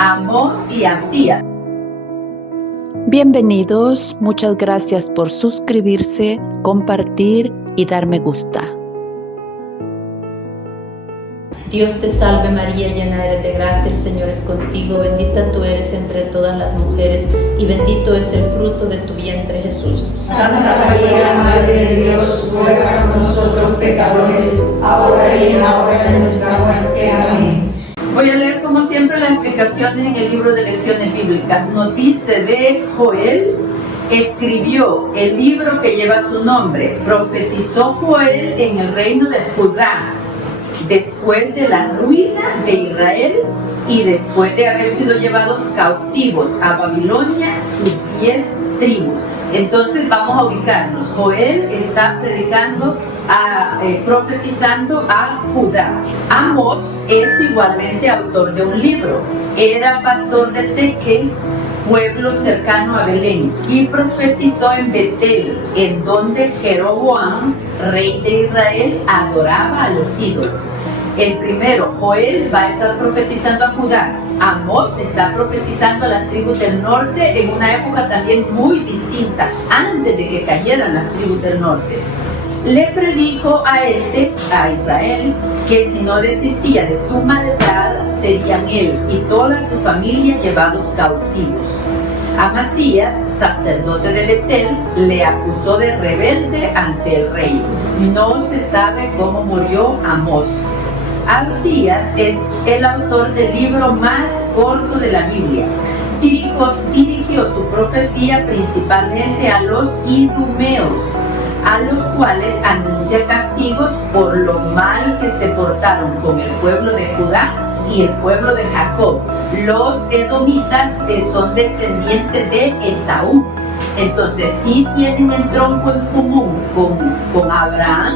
Amós y Abdías. Bienvenidos, muchas gracias por suscribirse, compartir y dar me gusta. Dios te salve María, llena eres de gracia, el Señor es contigo, bendita tú eres entre todas las mujeres y bendito es el fruto de tu vientre Jesús. Santa María, Madre de Dios, ruega por nosotros pecadores, ahora y en la hora de nuestra muerte. Amén. Voy a leer como siempre las explicaciones en el libro de lecciones bíblicas. Nos dice de Joel, escribió el libro que lleva su nombre. Profetizó Joel en el reino de Judá, después de la ruina de Israel y después de haber sido llevados cautivos a Babilonia sus 10 tribus. Entonces vamos a ubicarnos. Joel está profetizando a Judá. Amós es igualmente autor de un libro. Era pastor de Teque, pueblo cercano a Belén, y profetizó en Betel, en donde Jeroboam, rey de Israel, adoraba a los ídolos. El primero, Joel, va a estar profetizando a Judá. Amós está profetizando a las tribus del norte en una época también muy distinta, antes de que cayeran las tribus del norte. Le predijo a Israel, que si no desistía de su maldad, serían él y toda su familia llevados cautivos. Amasías, sacerdote de Betel, le acusó de rebelde ante el rey. No se sabe cómo murió Amós. Abdías es el autor del libro más corto de la Biblia. Dirigió su profecía principalmente a los idumeos, a los cuales anuncia castigos por lo mal que se portaron con el pueblo de Judá y el pueblo de Jacob. Los edomitas son descendientes de Esaú. Entonces sí tienen el tronco en común con Abraham,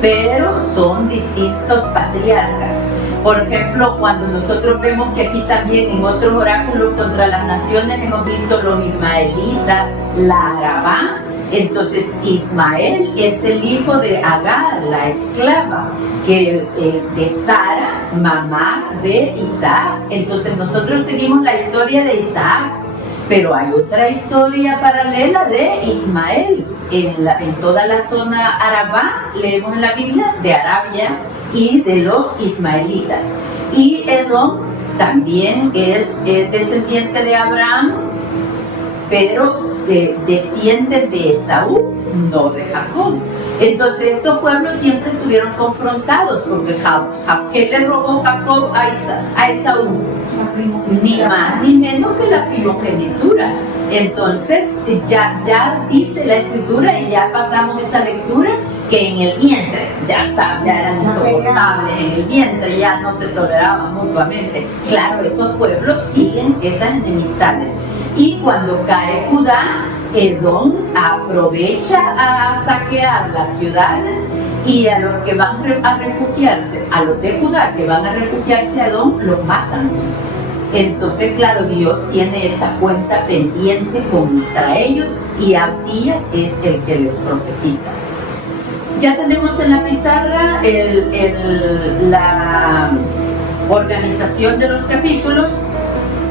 pero son distintos patriarcas. Por ejemplo, cuando nosotros vemos que aquí también en otros oráculos contra las naciones hemos visto los ismaelitas, la Arabá. Entonces Ismael es el hijo de Agar, la esclava, de Sara, mamá de Isaac. Entonces nosotros seguimos la historia de Isaac, pero hay otra historia paralela de Ismael. En toda la zona Arabá, leemos en la Biblia, de Arabia y de los ismaelitas. Y Edom también es descendiente de Abraham, pero desciende de Esaú, no de Jacob. Entonces esos pueblos siempre estuvieron confrontados, porque ¿qué le robó Jacob a Esaú? Ni más ni menos que la primogenitura. Entonces ya dice la escritura, y ya pasamos esa lectura, que en el vientre ya eran insoportables, en el vientre ya no se toleraban mutuamente. Claro, esos pueblos siguen esas enemistades. Y cuando cae Judá, Edom aprovecha a saquear las ciudades, y a los que van a refugiarse, a los de Judá que van a refugiarse a Edom, los matan. Entonces, claro, Dios tiene esta cuenta pendiente contra ellos, y Abdías es el que les profetiza. Ya tenemos en la pizarra la organización de los capítulos,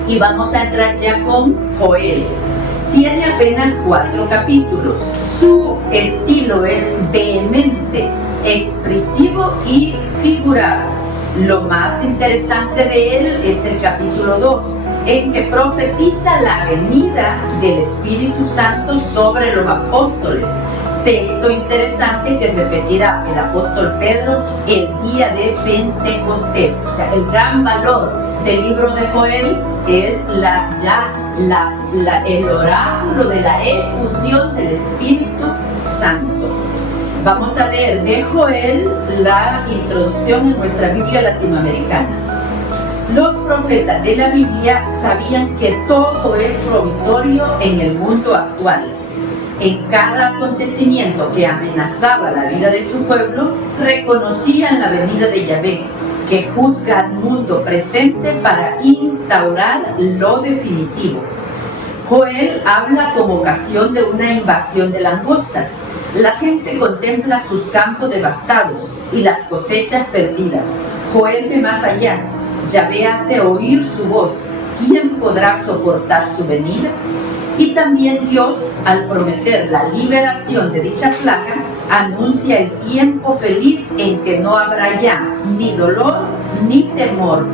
y vamos a entrar ya con Joel. Tiene apenas 4 capítulos. Su estilo es vehemente, expresivo y figurado. Lo más interesante de él es el capítulo 2, en que profetiza la venida del Espíritu Santo sobre los apóstoles. Texto interesante que repetirá el apóstol Pedro el día de Pentecostés. O sea, el gran valor del libro de Joel es el oráculo de la efusión del Espíritu Santo. Vamos a leer de Joel la introducción en nuestra Biblia latinoamericana. Los profetas de la Biblia sabían que todo es provisorio en el mundo actual. En cada acontecimiento que amenazaba la vida de su pueblo, reconocían la venida de Yahvé, que juzga al mundo presente para instaurar lo definitivo. Joel habla con ocasión de una invasión de langostas. La gente contempla sus campos devastados y las cosechas perdidas. Joel ve más allá. Yahvé hace oír su voz. ¿quién podrá soportar su venida? Y también Dios, al prometer la liberación de dicha plaga, anuncia el tiempo feliz en que no habrá ya ni dolor ni temor.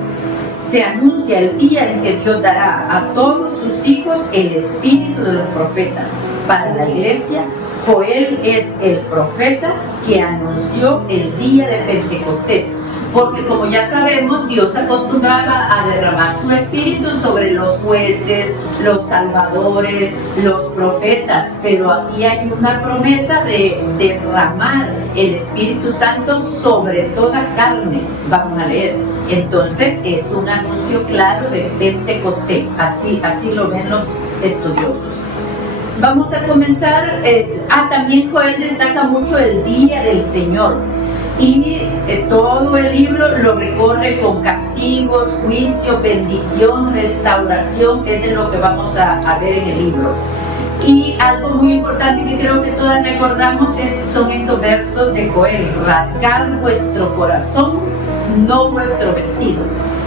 Se anuncia el día en que Dios dará a todos sus hijos el espíritu de los profetas. Para la iglesia, Joel es el profeta que anunció el día de Pentecostés. Porque como ya sabemos, Dios acostumbraba a derramar su espíritu sobre los jueces, los salvadores, los profetas. Pero aquí hay una promesa de derramar el Espíritu Santo sobre toda carne. Vamos a leer. Entonces es un anuncio claro de Pentecostés. Así lo ven los estudiosos. Vamos a comenzar. También Joel destaca mucho el día del Señor. Y todo el libro lo recorre con castigos, juicio, bendición, restauración, es de lo que vamos a ver en el libro. Y algo muy importante que creo que todas recordamos son estos versos de Joel: rasgad vuestro corazón, no vuestro vestido.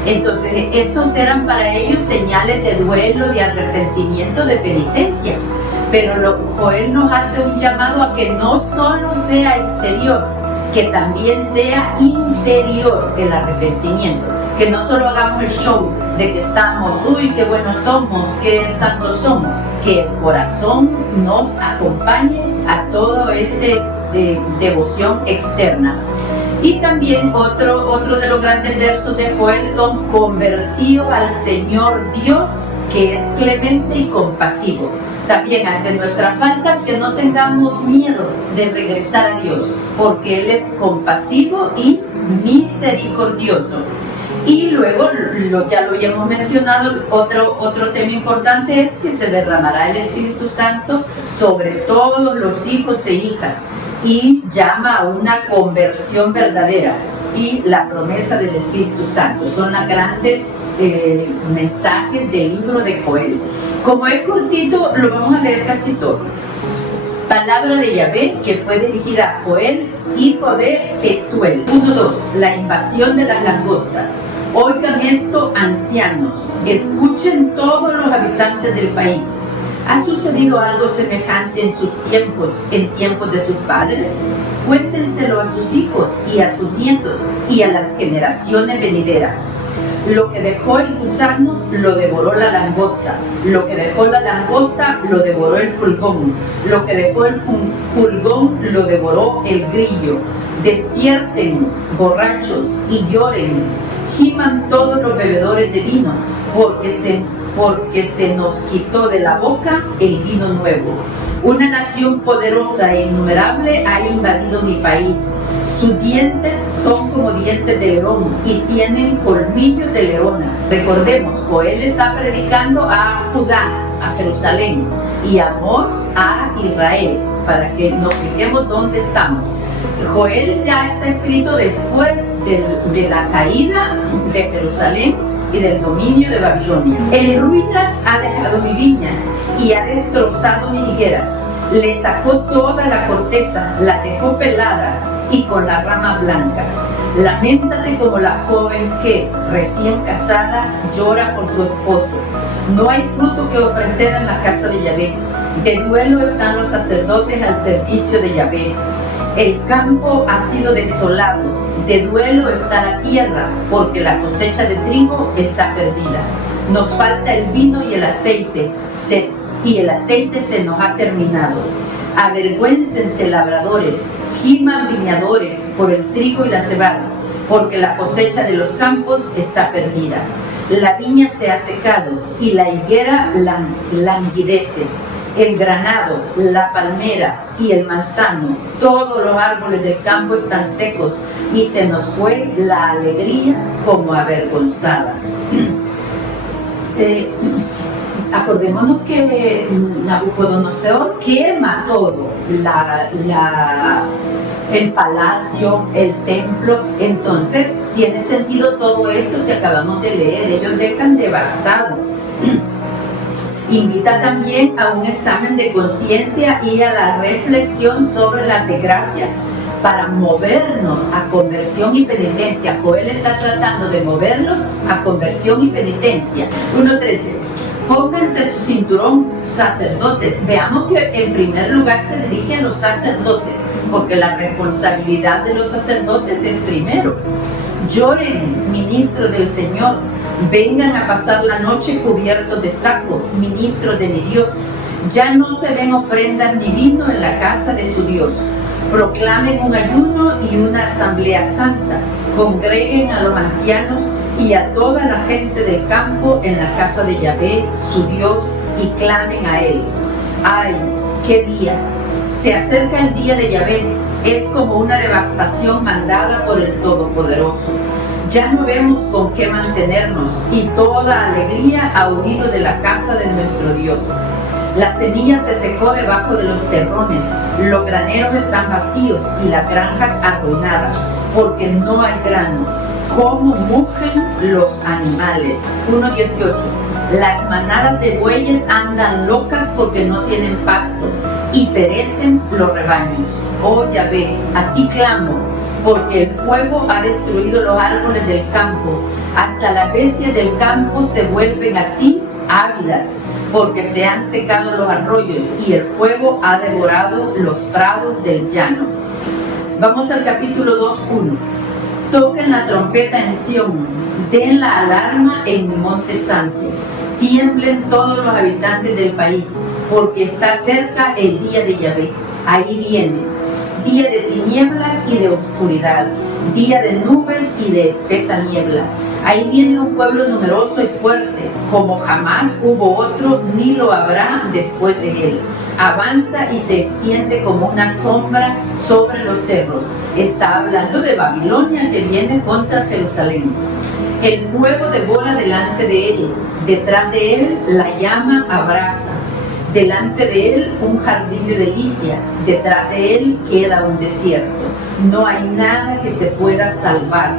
Entonces estos eran para ellos señales de duelo, de arrepentimiento, de penitencia. Pero Joel nos hace un llamado a que no solo sea exterior, que también sea interior el arrepentimiento, que no solo hagamos el show de que estamos, uy, qué buenos somos, qué santos somos, que el corazón nos acompañe a todo devoción externa. Y también otro de los grandes versos de Joel son: convertíos al Señor Dios, que es clemente y compasivo. También ante nuestras faltas, que no tengamos miedo de regresar a Dios, porque Él es compasivo y misericordioso. Y luego, ya lo habíamos mencionado, otro tema importante es que se derramará el Espíritu Santo sobre todos los hijos e hijas, y llama a una conversión verdadera y la promesa del Espíritu Santo. Son las grandes mensajes del libro de Joel. Como es cortito, lo vamos a leer casi todo. Palabra de Yahvé que fue dirigida a Joel, hijo de Petuel. 1:2. La invasión de las langostas. Oigan esto, ancianos, escuchen todos los habitantes del país. ¿Ha sucedido algo semejante en tiempos de sus padres? Cuéntenselo a sus hijos y a sus nietos y a las generaciones venideras. Lo que dejó el gusano lo devoró la langosta. Lo que dejó la langosta lo devoró el pulgón. Lo que dejó el pulgón lo devoró el grillo. Despierten, borrachos, y lloren. Giman todos los bebedores de vino, porque se nos quitó de la boca el vino nuevo. Una nación poderosa e innumerable ha invadido mi país. Sus dientes son como dientes de león y tienen colmillos de leona. Recordemos, Joel está predicando a Judá, a Jerusalén, y Amós a Israel, para que nos fijemos dónde estamos. Joel ya está escrito después de la caída de Jerusalén y del dominio de Babilonia. En ruinas ha dejado mi viña y ha destrozado mis higueras. Le sacó toda la corteza, las dejó peladas y con las ramas blancas. Lamentate como la joven que, recién casada, llora por su esposo. No hay fruto que ofrecer en la casa de Yahvé. De duelo están los sacerdotes al servicio de Yahvé. El campo ha sido desolado. De duelo está la tierra, porque la cosecha de trigo está perdida. Nos falta el vino y el aceite se nos ha terminado. Avergüéncense labradores, giman viñadores por el trigo y la cebada, porque la cosecha de los campos está perdida. La viña se ha secado y la higuera languidece. El granado, la palmera y el manzano, todos los árboles del campo están secos, y se nos fue la alegría como avergonzada. Acordémonos que Nabucodonosor quema todo, el palacio, el templo. Entonces tiene sentido todo esto que acabamos de leer. Ellos dejan devastado. Invita también a un examen de conciencia y a la reflexión sobre las desgracias para movernos a conversión y penitencia. Joel está tratando de moverlos a conversión y penitencia. 1:13. Pónganse su cinturón, sacerdotes. Veamos que en primer lugar se dirige a los sacerdotes, porque la responsabilidad de los sacerdotes es primero. Lloren, ministros del Señor. Vengan a pasar la noche cubiertos de saco, ministros de mi Dios. Ya no se ven ofrendas ni vino en la casa de su Dios. Proclamen un ayuno y una asamblea santa. Congreguen a los ancianos y a toda la gente del campo en la casa de Yahvé, su Dios, y clamen a Él. ¡Ay, qué día! Se acerca el día de Yahvé. Es como una devastación mandada por el Todopoderoso. Ya no vemos con qué mantenernos y toda alegría ha huido de la casa de nuestro Dios. La semilla se secó debajo de los terrones, los graneros están vacíos y las granjas arruinadas, porque no hay grano. ¿Cómo mugen los animales? 1:18. Las manadas de bueyes andan locas porque no tienen pasto, y perecen los rebaños. Oh Yahvé, a ti clamo, porque el fuego ha destruido los árboles del campo. Hasta las bestias del campo se vuelven a ti ávidas, porque se han secado los arroyos y el fuego ha devorado los prados del llano. Vamos al capítulo 2:1. Toquen la trompeta en Sión, den la alarma en mi monte santo. Tiemblen todos los habitantes del país, porque está cerca el día de Yahvé. Ahí viene, día de tinieblas y de oscuridad, día de nubes y de espesa niebla. Ahí viene un pueblo numeroso y fuerte, como jamás hubo otro, ni lo habrá después de él. Avanza y se extiende como una sombra sobre los cerros. Está hablando de Babilonia que viene contra Jerusalén. El fuego devora delante de él, detrás de él la llama abrasa. Delante de él un jardín de delicias, detrás de él queda un desierto. No hay nada que se pueda salvar.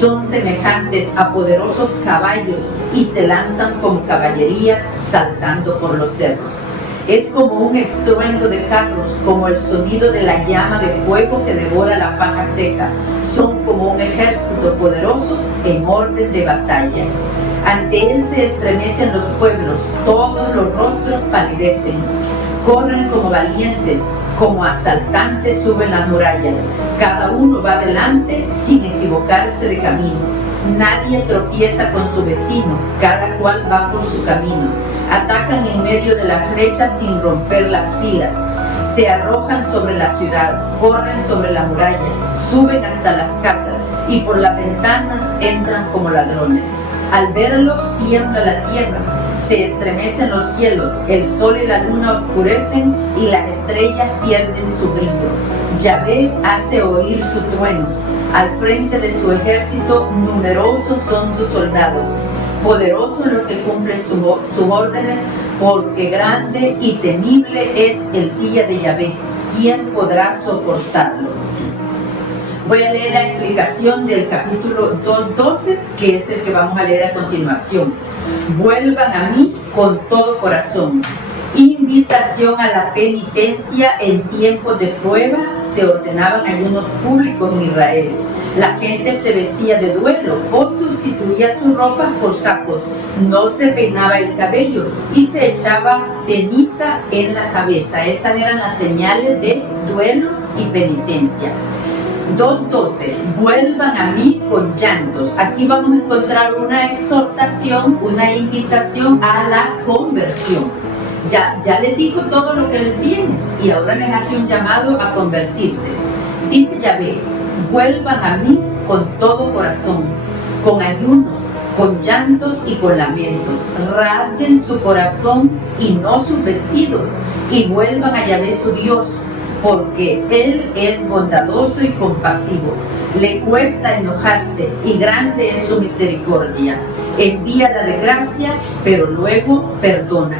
Son semejantes a poderosos caballos y se lanzan con caballerías saltando por los cerros. Es como un estruendo de carros, como el sonido de la llama de fuego que devora la paja seca. Son como un ejército poderoso en orden de batalla. Ante él se estremecen los pueblos, todos los rostros palidecen. Corren como valientes, como asaltantes suben las murallas. Cada uno va adelante sin equivocarse de camino. Nadie tropieza con su vecino, cada cual va por su camino. Atacan en medio de las flechas sin romper las filas. Se arrojan sobre la ciudad, corren sobre la muralla, suben hasta las casas y por las ventanas entran como ladrones. Al verlos tiembla la tierra, se estremecen los cielos, el sol y la luna oscurecen y las estrellas pierden su brillo. Yahvé hace oír su trueno, al frente de su ejército numerosos son sus soldados. Poderosos los que cumplen sus órdenes, porque grande y temible es el día de Yahvé. ¿Quién podrá soportarlo? Voy a leer la explicación del capítulo 2:12, que es el que vamos a leer a continuación. Vuelvan a mí con todo corazón. Invitación a la penitencia en tiempos de prueba. Se ordenaban ayunos públicos en Israel. La gente se vestía de duelo o sustituía sus ropas por sacos. No se peinaba el cabello y se echaba ceniza en la cabeza. Esas eran las señales de duelo y penitencia. 2:12. Vuelvan a mí con llantos. Aquí vamos a encontrar una exhortación, una invitación a la conversión. Ya les dijo todo lo que les viene y ahora les hace un llamado a convertirse. Dice Yahvé, vuelvan a mí con todo corazón, con ayuno, con llantos y con lamentos. Rasguen su corazón y no sus vestidos y vuelvan a Yahvé su Dios, porque Él es bondadoso y compasivo. Le cuesta enojarse y grande es su misericordia. Envía la desgracia, pero luego perdona.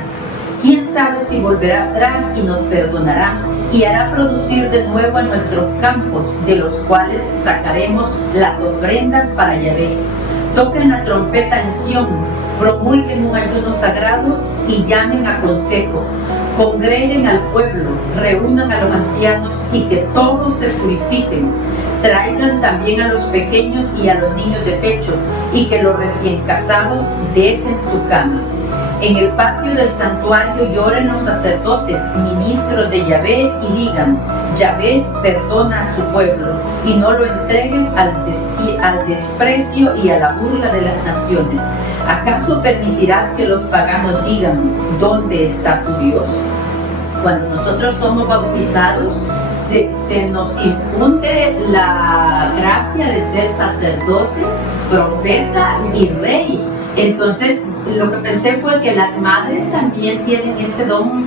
¿Quién sabe si volverá atrás y nos perdonará y hará producir de nuevo a nuestros campos, de los cuales sacaremos las ofrendas para Yahvé? Toquen la trompeta en Sión, promulguen un ayuno sagrado y llamen a consejo. Congreguen al pueblo, reúnan a los ancianos y que todos se purifiquen. Traigan también a los pequeños y a los niños de pecho, y que los recién casados dejen su cama. En el patio del santuario lloren los sacerdotes, ministros de Yahvé, y digan: Yahvé perdona a su pueblo, y no lo entregues al desprecio y a la burla de las naciones. ¿Acaso permitirás que los paganos digan: ¿dónde está tu Dios? Cuando nosotros somos bautizados, se nos infunde la gracia de ser sacerdote, profeta y rey. Entonces, lo que pensé fue que las madres también tienen este don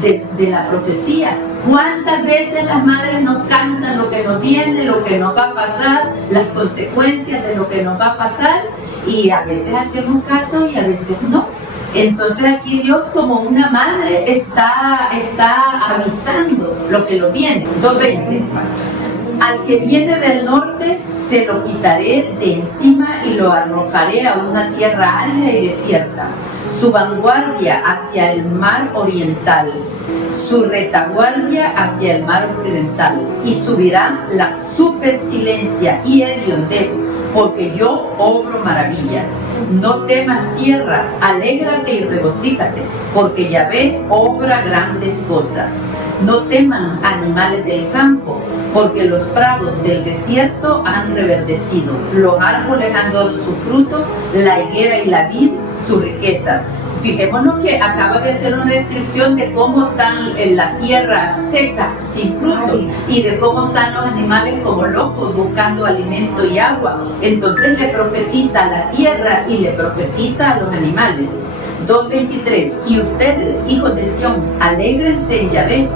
de la profecía. ¿Cuántas veces las madres nos cantan lo que nos viene, lo que nos va a pasar, las consecuencias de lo que nos va a pasar? Y a veces hacemos caso y a veces no. Entonces aquí Dios, como una madre, está avisando lo que lo viene. 2:20. Al que viene del norte se lo quitaré de encima y lo arrojaré a una tierra árida y desierta. Su vanguardia hacia el mar oriental, su retaguardia hacia el mar occidental. Y subirá su pestilencia y hediondez, porque yo obro maravillas. No temas tierra, alégrate y regocíjate, porque Yahvé obra grandes cosas. No teman animales del campo, porque los prados del desierto han reverdecido. Los árboles han dado su fruto, la higuera y la vid sus riquezas. Fijémonos que acaba de hacer una descripción de cómo están en la tierra seca, sin frutos, y de cómo están los animales como locos buscando alimento y agua. Entonces le profetiza a la tierra y le profetiza a los animales. 2:23. Y ustedes, hijos de Sión, alégrense en Yahvé,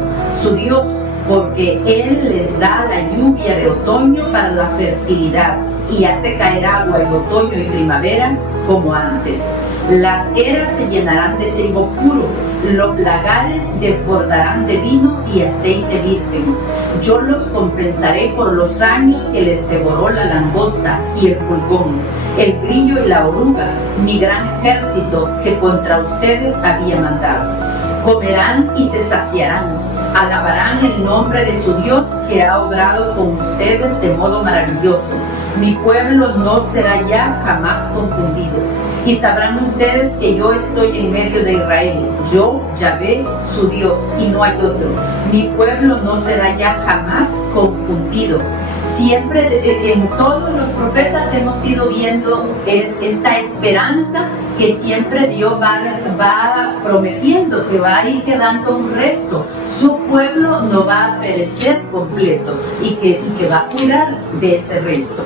su Dios, porque Él les da la lluvia de otoño para la fertilidad, y hace caer agua en otoño y primavera como antes. Las eras se llenarán de trigo puro, los lagares desbordarán de vino y aceite virgen. Yo los compensaré por los años que les devoró la langosta y el pulgón, el grillo y la oruga, mi gran ejército que contra ustedes había mandado. Comerán y se saciarán, alabarán el nombre de su Dios que ha obrado con ustedes de modo maravilloso. Mi pueblo no será ya jamás confundido. Y sabrán ustedes que yo estoy en medio de Israel, yo, Yahvé, su Dios, y no hay otro. Mi pueblo no será ya jamás confundido. Siempre en todos los profetas hemos ido viendo esta esperanza que siempre Dios va prometiendo, que va a ir quedando un resto. Su pueblo no va a perecer completo y que va a cuidar de ese resto.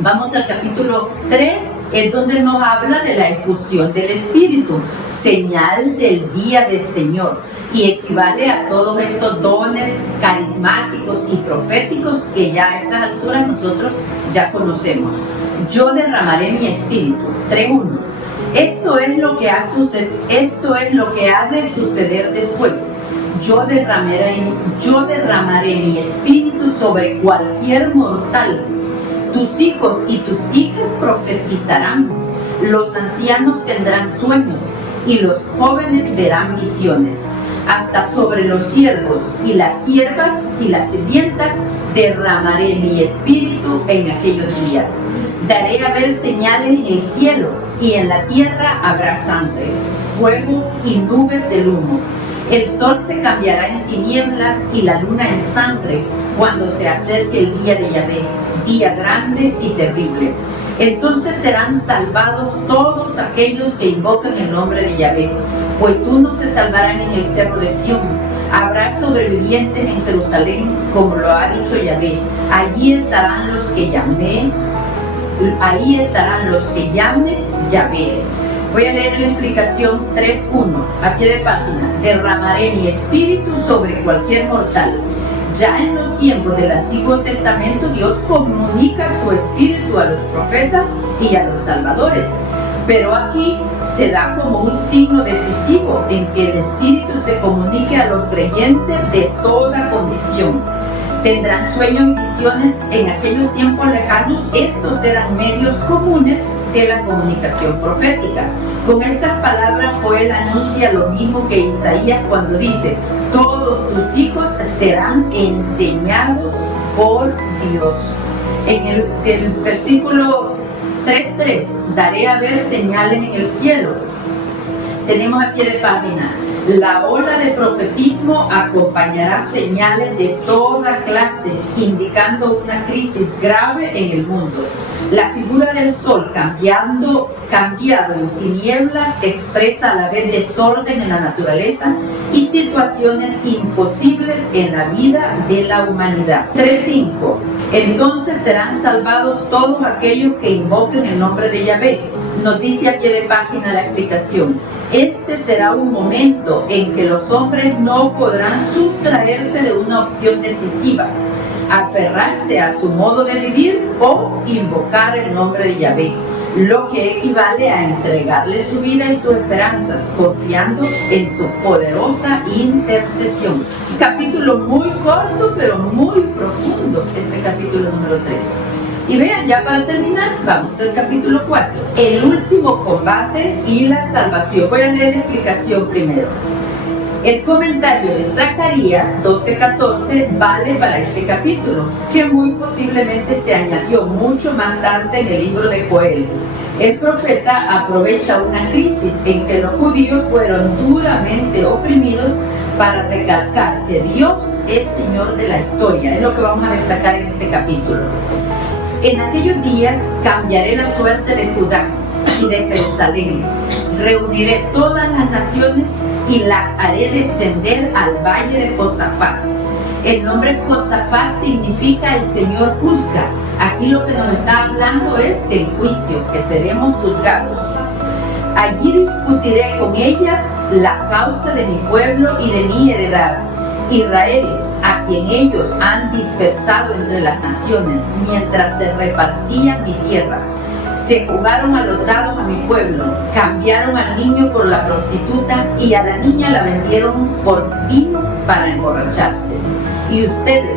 Vamos al capítulo 3, es donde nos habla de la efusión del Espíritu, señal del día del Señor, y equivale a todos estos dones carismáticos y proféticos que ya a estas alturas nosotros ya conocemos. Yo derramaré mi Espíritu. 3:1. Esto es lo que ha de suceder después. Yo derramaré mi Espíritu sobre cualquier mortal. Tus hijos y tus hijas profetizarán, los ancianos tendrán sueños y los jóvenes verán visiones. Hasta sobre los siervos y las siervas y las sirvientas derramaré mi espíritu en aquellos días. Daré a ver señales en el cielo y en la tierra habrá sangre, fuego y nubes del humo. El sol se cambiará en tinieblas y la luna en sangre cuando se acerque el día de Yahvé, día grande y terrible. Entonces serán salvados todos aquellos que invocan el nombre de Yahvé, pues unos se salvarán en el cerro de Sión. Habrá sobrevivientes en Jerusalén, como lo ha dicho Yahvé. Allí estarán los que llame Yahvé. Voy a leer la explicación 3:1, a pie de página. Derramaré mi espíritu sobre cualquier mortal. Ya en los tiempos del Antiguo Testamento, Dios comunica su espíritu a los profetas y a los salvadores. Pero aquí se da como un signo decisivo en que el espíritu se comunique a los creyentes de toda condición. Tendrán sueños y visiones. En aquellos tiempos lejanos, estos eran medios comunes de la comunicación profética. Con estas palabras Joel anuncia lo mismo que Isaías cuando dice: todos tus hijos serán enseñados por Dios. En el versículo 3:3, daré a ver señales en el cielo. Tenemos a pie de página: la ola de profetismo acompañará señales de toda clase, indicando una crisis grave en el mundo. La figura del sol cambiado en tinieblas expresa a la vez desorden en la naturaleza y situaciones imposibles en la vida de la humanidad. 3:5. Entonces serán salvados todos aquellos que invoquen el nombre de Yahvé. Nos dice a pie de página la explicación: este será un momento en que los hombres no podrán sustraerse de una opción decisiva, aferrarse a su modo de vivir o invocar el nombre de Yahvé, lo que equivale a entregarle su vida y sus esperanzas, confiando en su poderosa intercesión. Capítulo muy corto, pero muy profundo, este capítulo número 3. Y vean, ya para terminar, vamos al capítulo 4, el último combate y la salvación. Voy a leer la explicación primero. El comentario de Zacarías 12:14 vale para este capítulo, que muy posiblemente se añadió mucho más tarde en el libro de Joel. El profeta aprovecha una crisis en que los judíos fueron duramente oprimidos para recalcar que Dios es Señor de la historia. Es lo que vamos a destacar en este capítulo. En aquellos días cambiaré la suerte de Judá y de Jerusalén. Reuniré todas las naciones y las haré descender al valle de Josafat. El nombre Josafat significa el Señor juzga. Aquí lo que nos está hablando es del juicio, que seremos juzgados. Allí discutiré con ellas la causa de mi pueblo y de mi heredad, Israel, a quien ellos han dispersado entre las naciones, mientras se repartían mi tierra. Se jugaron a los dados a mi pueblo, cambiaron al niño por la prostituta y a la niña la vendieron por vino para emborracharse. ¿Y ustedes?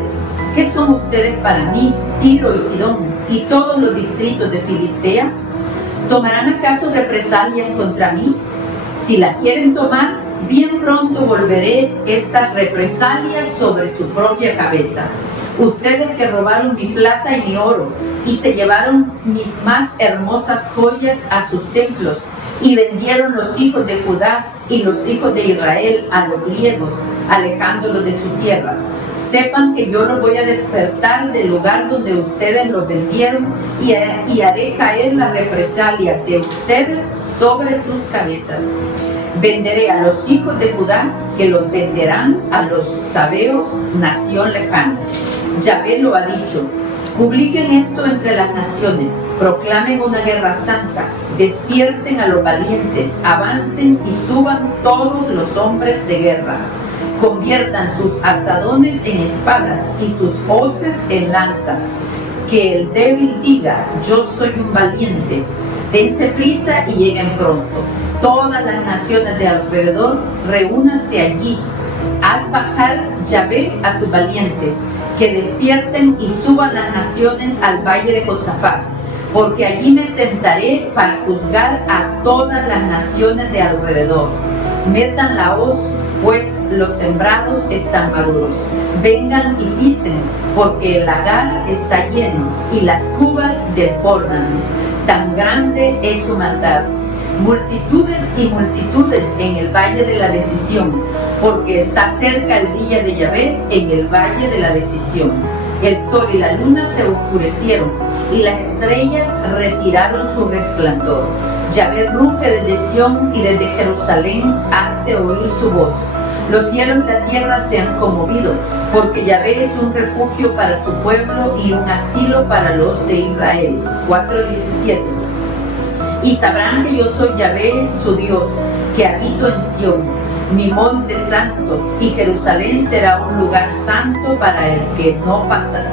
¿Qué son ustedes para mí, Tiro y Sidón, y todos los distritos de Filistea? ¿Tomarán acaso represalias contra mí? Si la quieren tomar, bien pronto volveré estas represalias sobre su propia cabeza. Ustedes que robaron mi plata y mi oro, y se llevaron mis más hermosas joyas a sus templos, y vendieron los hijos de Judá y los hijos de Israel a los griegos, alejándolos de su tierra. Sepan que yo los voy a despertar del lugar donde ustedes los vendieron, y haré caer la represalia de ustedes sobre sus cabezas. Venderé a los hijos de Judá, que los venderán a los sabeos, nación lejana. Yahvé lo ha dicho. Publiquen esto entre las naciones, proclamen una guerra santa, despierten a los valientes, avancen y suban todos los hombres de guerra. Conviertan sus asadones en espadas y sus hoces en lanzas. Que el débil diga: yo soy un valiente. Dense prisa y lleguen pronto. Todas las naciones de alrededor, reúnanse allí. Haz bajar, Yahvé, a tus valientes, que despierten y suban las naciones al valle de Josafat, porque allí me sentaré para juzgar a todas las naciones de alrededor. Metan la hoz, pues los sembrados están maduros. Vengan y pisen, porque el lagar está lleno y las cubas desbordan. Tan grande es su maldad. Multitudes y multitudes en el valle de la decisión, porque está cerca el día de Yahvé en el valle de la decisión. El sol y la luna se oscurecieron, y las estrellas retiraron su resplandor. Yahvé ruge desde Sión y desde Jerusalén hace oír su voz. Los cielos y la tierra se han conmovido, porque Yahvé es un refugio para su pueblo y un asilo para los de Israel. 4:17. Y sabrán que yo soy Yahvé, su Dios, que habito en Sión, mi monte santo, y Jerusalén será un lugar santo para el que no pasará,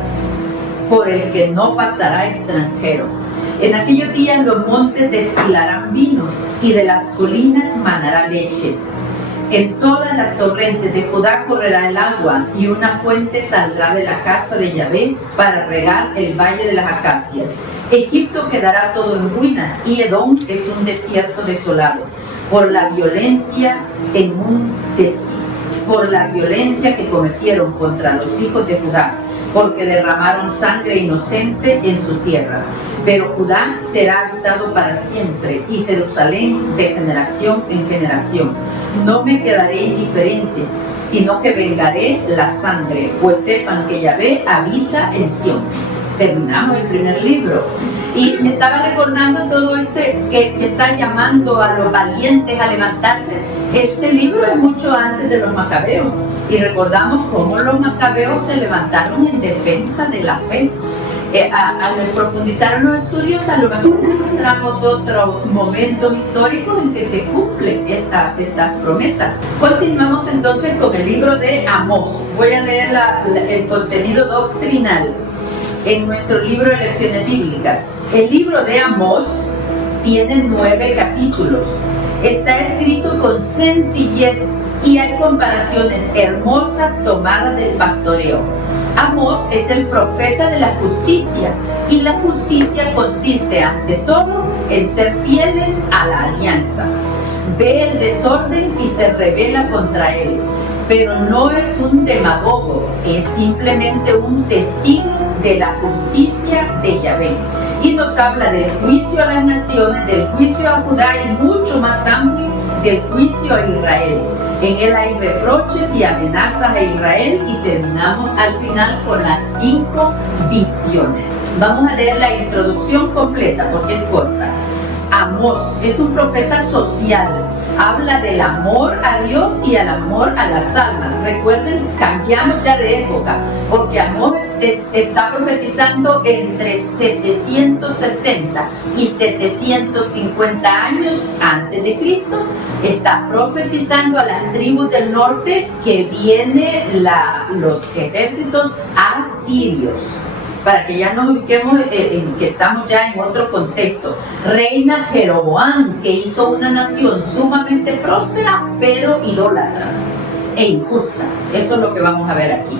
por el que no pasará extranjero. En aquellos días los montes destilarán vino, y de las colinas manará leche. En todas las torrentes de Judá correrá el agua, y una fuente saldrá de la casa de Yahvé para regar el valle de las acacias. Egipto quedará todo en ruinas, y Edom es un desierto desolado, por la violencia por la violencia que cometieron contra los hijos de Judá, porque derramaron sangre inocente en su tierra. Pero Judá será habitado para siempre, y Jerusalén de generación en generación. No me quedaré indiferente, sino que vengaré la sangre, pues sepan que Yahvé habita en Sión. Terminamos el primer libro. Y me estaba recordando todo que está llamando a los valientes a levantarse. Este libro es mucho antes de los macabeos. Y recordamos cómo los macabeos se levantaron en defensa de la fe. Al profundizar en los estudios, a lo mejor encontramos otros momentos históricos en que se cumplen estas promesas. Continuamos entonces con el libro de Amós. Voy a leer el contenido doctrinal en nuestro libro de lecciones bíblicas. El libro de Amós tiene 9 capítulos. Está escrito con sencillez y hay comparaciones hermosas tomadas del pastoreo. Amós es el profeta de la justicia, y la justicia consiste ante todo en ser fieles a la alianza. Ve el desorden y se rebela contra él, pero no es un demagogo, es simplemente un testigo de la justicia de Yahvé. Y nos habla del juicio a las naciones, del juicio a Judá y mucho más amplio, del juicio a Israel. En él hay reproches y amenazas a Israel, y terminamos al final con las 5 visiones. Vamos a leer la introducción completa porque es corta. Amós es un profeta social. Habla del amor a Dios y al amor a las almas. Recuerden, cambiamos ya de época, porque Amós está profetizando entre 760 y 750 años antes de Cristo. Está profetizando a las tribus del norte que vienen los ejércitos asirios. Para que ya nos ubiquemos en que estamos ya en otro contexto. Reina Jeroboam, que hizo una nación sumamente próspera, pero idólatra e injusta. Eso es lo que vamos a ver aquí.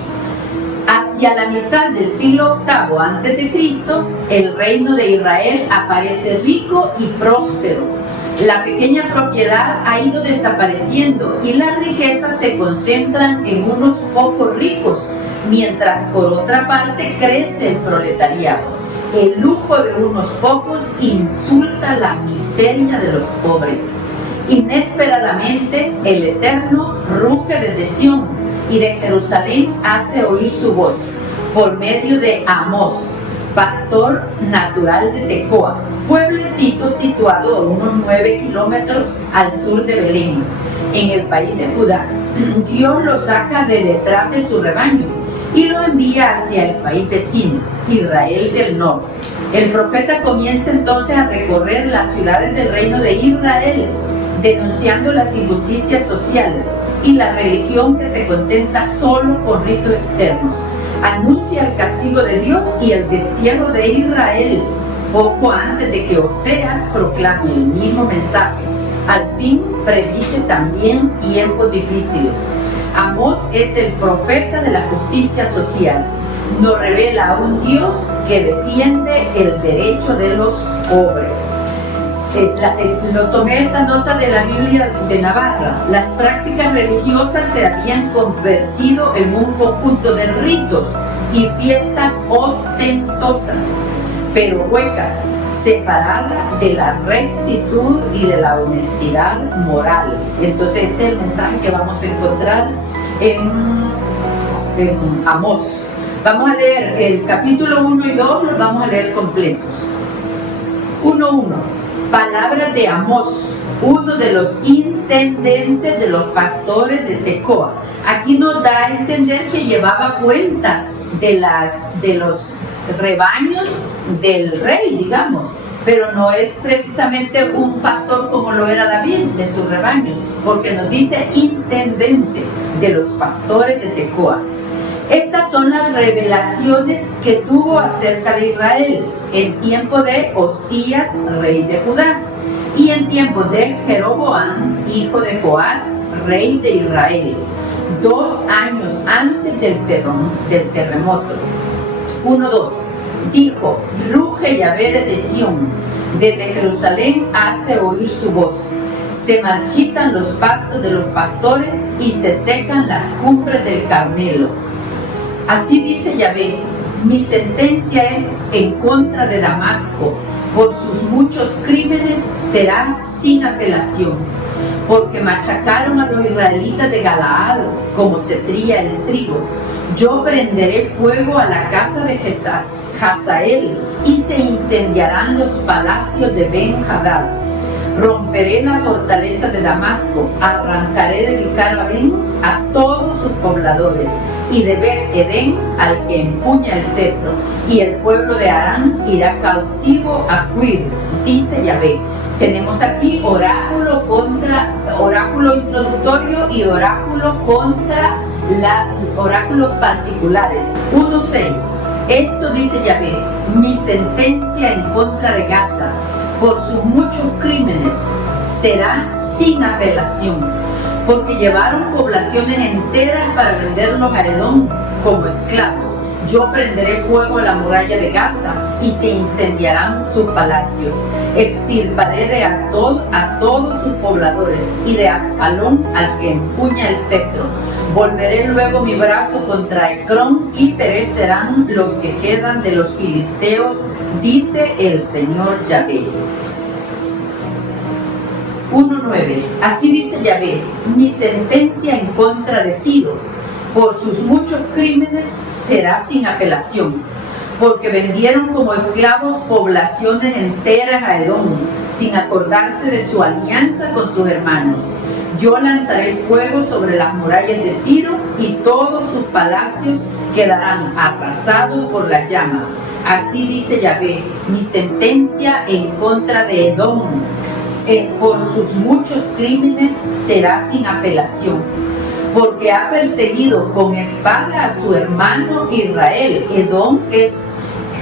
Hacia la mitad del siglo VIII antes de Cristo, el reino de Israel aparece rico y próspero. La pequeña propiedad ha ido desapareciendo y las riquezas se concentran en unos pocos ricos, mientras por otra parte crece el proletariado. El lujo de unos pocos insulta la miseria de los pobres. Inesperadamente el Eterno ruge desde Sión, y de Jerusalén hace oír su voz por medio de Amós, pastor natural de Tecoa, pueblecito situado a unos 9 kilómetros al sur de Belén, en el país de Judá. Dios lo saca de detrás de su rebaño y lo envía hacia el país vecino, Israel del norte. El profeta comienza entonces a recorrer las ciudades del reino de Israel, denunciando las injusticias sociales y la religión que se contenta solo con ritos externos. Anuncia el castigo de Dios y el destierro de Israel, poco antes de que Oseas proclame el mismo mensaje. Al fin predice también tiempos difíciles. Amós es el profeta de la justicia social. Nos revela a un Dios que defiende el derecho de los pobres. Tomé esta nota de la Biblia de Navarra. Las prácticas religiosas se habían convertido en un conjunto de ritos y fiestas ostentosas, pero huecas, separadas de la rectitud y de la honestidad moral. Entonces este es el mensaje que vamos a encontrar en Amós. Vamos a leer el capítulo 1 y 2, los vamos a leer completos. 1:1. Palabras de Amós, uno de los intendentes de los pastores de Tecoa. Aquí nos da a entender que llevaba cuentas de los rebaños del rey, digamos, pero no es precisamente un pastor como lo era David de sus rebaños, porque nos dice intendente de los pastores de Tecoa. Estas son las revelaciones que tuvo acerca de Israel en tiempo de Osías, rey de Judá, y en tiempo de Jeroboam, hijo de Joás, rey de Israel, 2 años antes del terremoto. 1:2. Dijo: ruge Yahvé desde Sión, desde Jerusalén hace oír su voz. Se marchitan los pastos de los pastores y se secan las cumbres del Carmelo. Así dice Yahvé: mi sentencia en contra de Damasco por sus muchos crímenes será sin apelación, porque machacaron a los israelitas de Galaad como se trilla el trigo. Yo prenderé fuego a la casa de Hazael y se incendiarán los palacios de Ben-Hadad. Romperé la fortaleza de Damasco, arrancaré de Bicar-Abén a todos sus pobladores, y de Bet-Edén al que empuña el cetro, y el pueblo de Aram irá cautivo a Quir, dice Yahvé. Tenemos aquí oráculo introductorio y oráculo contra oráculos particulares. 1:6. Esto dice Yahvé: mi sentencia en contra de Gaza por sus muchos crímenes será sin apelación, porque llevaron poblaciones enteras para venderlos a Edom como esclavos. Yo prenderé fuego a la muralla de Gaza y se incendiarán sus palacios. Extirparé de Asdod a todos sus pobladores y de Ascalón al que empuña el cetro. Volveré luego mi brazo contra Ecrón y perecerán los que quedan de los filisteos, dice el Señor Yahvé. 1:9. Así dice Yahvé: mi sentencia en contra de Tiro por sus muchos crímenes será sin apelación, porque vendieron como esclavos poblaciones enteras a Edom, sin acordarse de su alianza con sus hermanos. Yo lanzaré fuego sobre las murallas de Tiro y todos sus palacios quedarán arrasados por las llamas. Así dice Yahvé: mi sentencia en contra de Edom por sus muchos crímenes será sin apelación, porque ha perseguido con espada a su hermano Israel. Edom es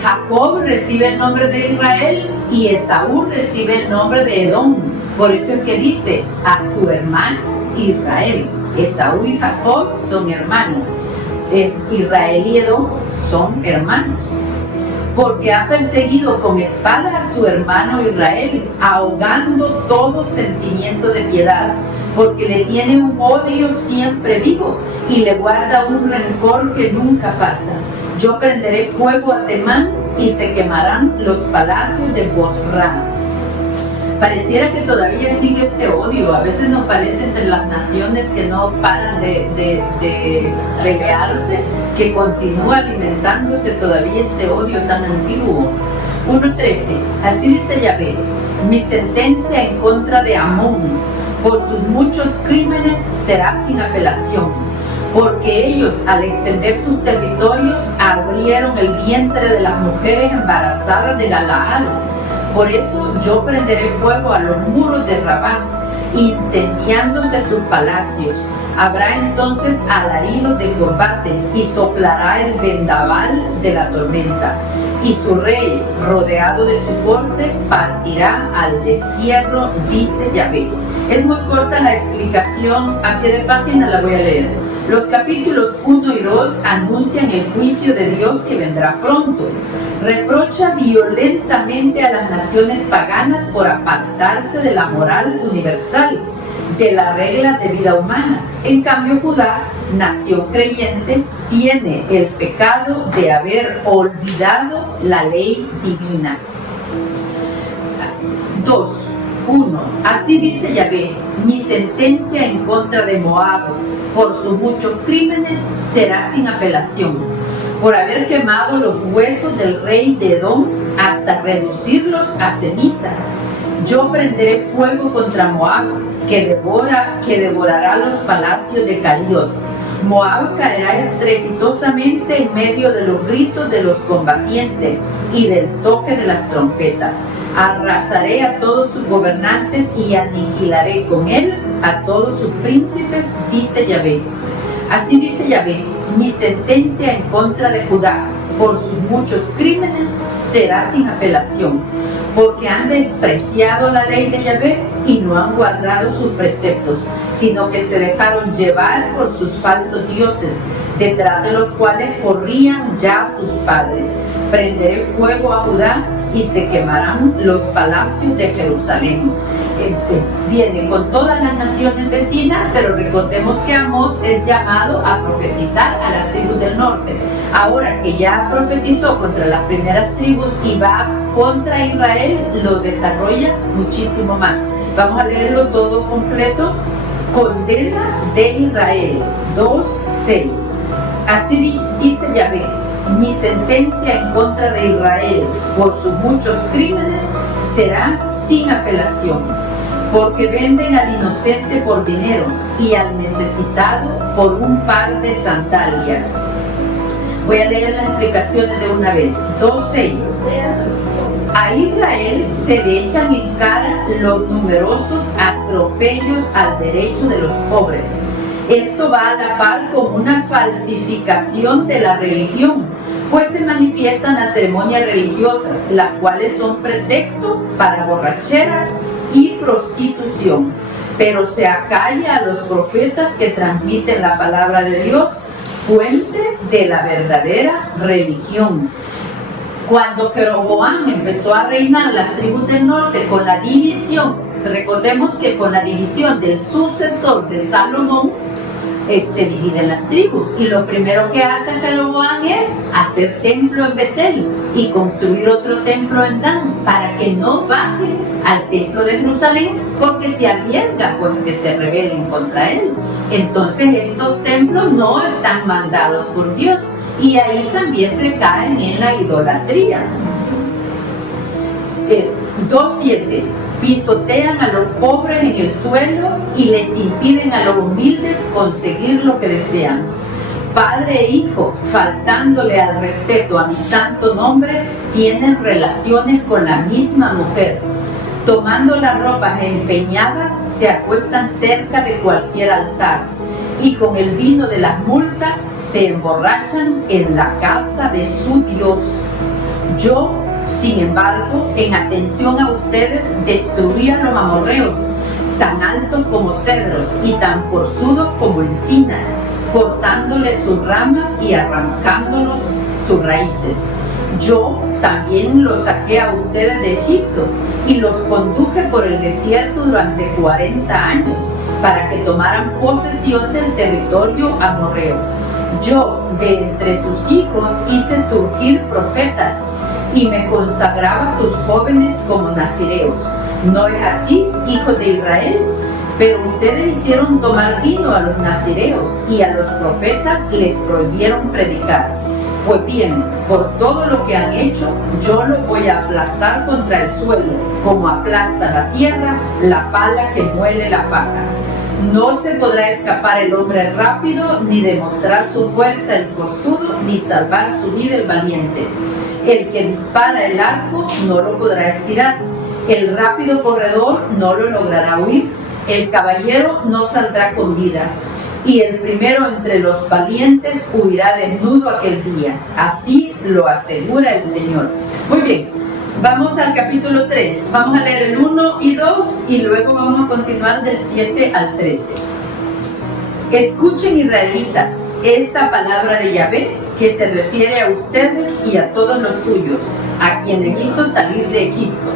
Jacob, recibe el nombre de Israel, y Esaú recibe el nombre de Edom. Por eso es que dice a su hermano Israel. Esaú y Jacob son hermanos. Israel y Edom son hermanos. Porque ha perseguido con espada a su hermano Israel, ahogando todo sentimiento de piedad, porque le tiene un odio siempre vivo y le guarda un rencor que nunca pasa. Yo prenderé fuego a Temán y se quemarán los palacios de Bosra. Pareciera que todavía sigue este odio. A veces nos parece entre las naciones que no paran de pelearse, que continúa alimentándose todavía este odio tan antiguo. 1:13. Así dice Yahvé: mi sentencia en contra de Amón por sus muchos crímenes será sin apelación, porque ellos, al extender sus territorios, abrieron el vientre de las mujeres embarazadas de Galaad. Por eso yo prenderé fuego a los muros de Rabá, incendiándose sus palacios. Habrá entonces alaridos de combate y soplará el vendaval de la tormenta. Y su rey, rodeado de su corte, partirá al destierro, dice Yahvé. Es muy corta la explicación, a pie de página la voy a leer. Los capítulos 1 y 2 anuncian el juicio de Dios que vendrá pronto. Reprocha violentamente a las naciones paganas por apartarse de la moral universal, de la regla de vida humana. En cambio, Judá, nación creyente, tiene el pecado de haber olvidado la ley divina. 2:1. Así dice Yahvé: mi sentencia en contra de Moab por sus muchos crímenes será sin apelación, por haber quemado los huesos del rey de Edom hasta reducirlos a cenizas. Yo prenderé fuego contra Moab, que devorará los palacios de Cariot. Moab caerá estrepitosamente en medio de los gritos de los combatientes y del toque de las trompetas. Arrasaré a todos sus gobernantes y aniquilaré con él a todos sus príncipes, dice Yahvé. Así dice Yahvé: mi sentencia en contra de Judá por sus muchos crímenes será sin apelación, porque han despreciado la ley de Yahvé y no han guardado sus preceptos, sino que se dejaron llevar por sus falsos dioses, detrás de los cuales corrían ya sus padres. Prenderé fuego a Judá y se quemarán los palacios de Jerusalén. Viene con todas las naciones vecinas, pero recordemos que Amós es llamado a profetizar a las tribus del norte. Ahora que ya profetizó contra las primeras tribus y va contra Israel, lo desarrolla muchísimo más. Vamos a leerlo todo completo. Condena de Israel 2:6. Así dice Yahvé: mi sentencia en contra de Israel por sus muchos crímenes será sin apelación, porque venden al inocente por dinero y al necesitado por un par de sandalias. Voy a leer las explicaciones de una vez. 2:6. A Israel se le echan en cara los numerosos atropellos al derecho de los pobres. Esto va a la par con una falsificación de la religión, pues se manifiestan las ceremonias religiosas, las cuales son pretexto para borracheras y prostitución. Pero se acalla a los profetas que transmiten la palabra de Dios, fuente de la verdadera religión. Cuando Jeroboam empezó a reinar las tribus del norte con la división, recordemos que con la división del sucesor de Salomón, se dividen las tribus, y lo primero que hace Jeroboam es hacer templo en Betel y construir otro templo en Dan, para que no baje al templo de Jerusalén, porque se arriesga pues que se rebelen contra él. Entonces estos templos no están mandados por Dios, y ahí también recaen en la idolatría. 2:7. Pisotean a los pobres en el suelo y les impiden a los humildes conseguir lo que desean. Padre e hijo, faltándole al respeto a mi santo nombre, tienen relaciones con la misma mujer. Tomando las ropas empeñadas, se acuestan cerca de cualquier altar, y con el vino de las multas se emborrachan en la casa de su Dios. Yo, sin embargo, en atención a ustedes, destruí a los amorreos, tan altos como cedros y tan forzudos como encinas, cortándoles sus ramas y arrancándolos sus raíces. Yo también los saqué a ustedes de Egipto y los conduje por el desierto durante 40 años para que tomaran posesión del territorio amorreo. Yo de entre tus hijos hice surgir profetas y me consagraba a tus jóvenes como nazireos. ¿No es así, hijos de Israel? Pero ustedes hicieron tomar vino a los nazireos y a los profetas les prohibieron predicar. Pues bien, por todo lo que han hecho, yo los voy a aplastar contra el suelo, como aplasta la tierra la pala que muele la paja. No se podrá escapar el hombre rápido, ni demostrar su fuerza el forzudo, ni salvar su vida el valiente. El que dispara el arco no lo podrá estirar, el rápido corredor no lo logrará huir, el caballero no saldrá con vida, y el primero entre los valientes huirá desnudo aquel día. Así lo asegura el Señor. Muy bien, vamos al capítulo 3. Vamos a leer el 1 y 2 y luego vamos a continuar del 7 al 13. Escuchen, israelitas, esta palabra de Yahvé, que se refiere a ustedes y a todos los suyos, a quienes hizo salir de Egipto.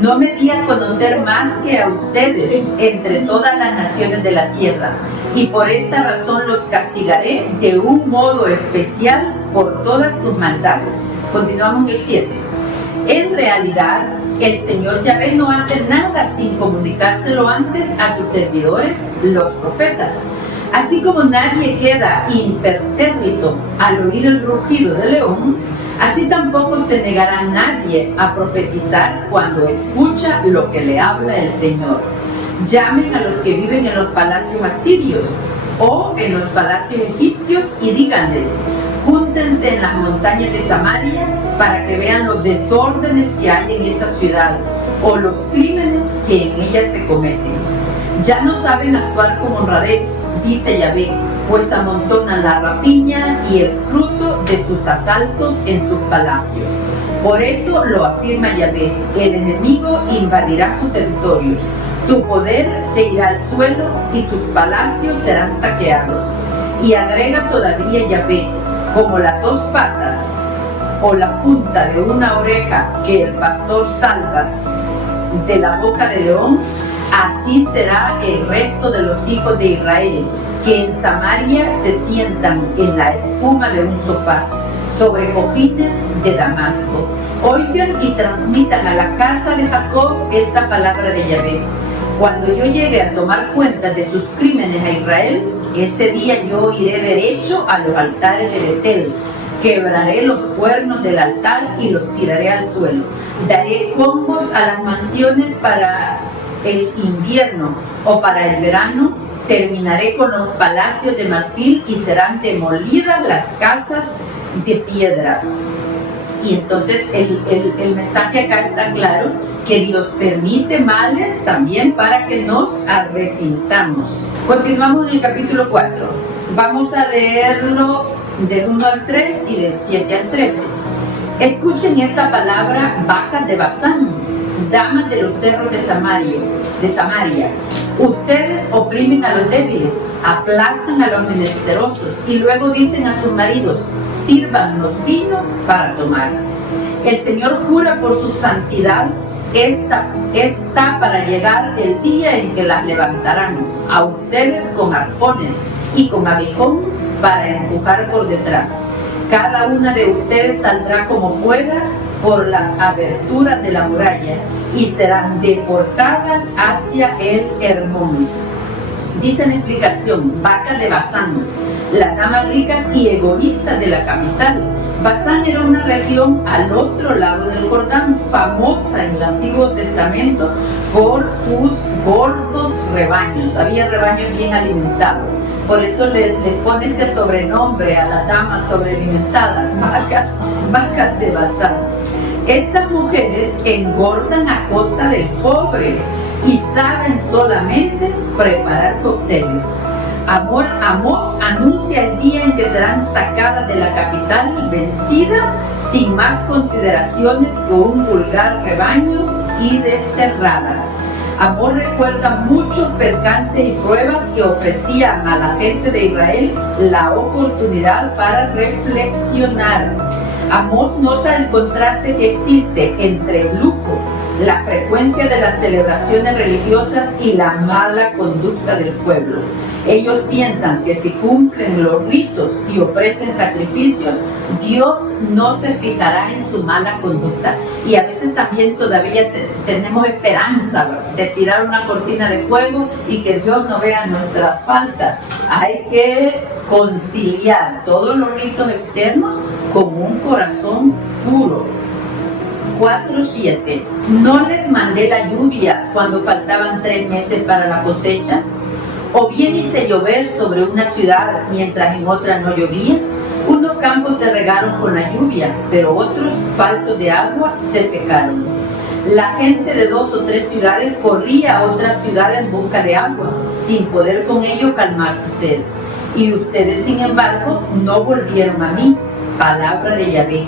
No me di a conocer más que a ustedes entre todas las naciones de la tierra, y por esta razón los castigaré de un modo especial por todas sus maldades. Continuamos en el 7. En realidad, el Señor Yahvé no hace nada sin comunicárselo antes a sus servidores, los profetas. Así como nadie queda impertérrito al oír el rugido del león, así tampoco se negará nadie a profetizar cuando escucha lo que le habla el Señor. Llamen a los que viven en los palacios asirios o en los palacios egipcios y díganles: júntense en las montañas de Samaria para que vean los desórdenes que hay en esa ciudad o los crímenes que en ella se cometen. Ya no saben actuar con honradez, dice Yahvé, pues amontonan la rapiña y el fruto de sus asaltos en sus palacios. Por eso lo afirma Yahvé: el enemigo invadirá su territorio. Tu poder se irá al suelo y tus palacios serán saqueados. Y agrega todavía Yahvé, como las dos patas o la punta de una oreja que el pastor salva de la boca del león, así será el resto de los hijos de Israel, que en Samaria se sientan en la espuma de un sofá, sobre cojines de Damasco. Oigan y transmitan a la casa de Jacob esta palabra de Yahvé. Cuando yo llegue a tomar cuenta de sus crímenes a Israel, ese día yo iré derecho a los altares de Betel, quebraré los cuernos del altar y los tiraré al suelo. Daré combos a las mansiones para el invierno o para el verano. Terminaré con los palacios de marfil y serán demolidas las casas de piedras. Y entonces el mensaje acá está claro, que Dios permite males también para que nos arrepintamos. Continuamos en el capítulo 4. Vamos a leerlo del 1 al 3 y del 7 al 13. Escuchen esta palabra, vacas de Basán, damas de los cerros de Samaria. Ustedes oprimen a los débiles, aplastan a los menesterosos y luego dicen a sus maridos, sírvanos vino para tomar. El Señor jura por su santidad, está para llegar el día en que las levantarán a ustedes con arpones y con aguijón para empujar por detrás. Cada una de ustedes saldrá como pueda por las aberturas de la muralla y serán deportadas hacia el Hermón. Dice en explicación, vacas de Basán, las damas ricas y egoístas de la capital. Basán era una región al otro lado del Jordán, famosa en el Antiguo Testamento por sus gordos rebaños. Había rebaños bien alimentados. Por eso les pone este sobrenombre a las damas sobrealimentadas, vacas de Basán. Estas mujeres engordan a costa del pobre y saben solamente preparar cócteles. Amós anuncia el día en que serán sacadas de la capital, vencida, sin más consideraciones que un vulgar rebaño, y desterradas. Amós recuerda muchos percances y pruebas que ofrecían a la gente de Israel la oportunidad para reflexionar. Amós nota el contraste que existe entre el lujo, la frecuencia de las celebraciones religiosas y la mala conducta del pueblo. Ellos piensan que si cumplen los ritos y ofrecen sacrificios, Dios no se fijará en su mala conducta. Y a veces también todavía tenemos esperanza de tirar una cortina de fuego y que Dios no vea nuestras faltas. Hay que conciliar todos los ritos externos con un corazón puro. 4:7. ¿No les mandé la lluvia cuando faltaban 3 meses para la cosecha? ¿O bien hice llover sobre una ciudad mientras en otra no llovía? Unos campos se regaron con la lluvia, pero otros, faltos de agua, se secaron. La gente de 2 o 3 ciudades corría a otra ciudad en busca de agua, sin poder con ello calmar su sed. Y ustedes, sin embargo, no volvieron a mí. Palabra de Yahvé.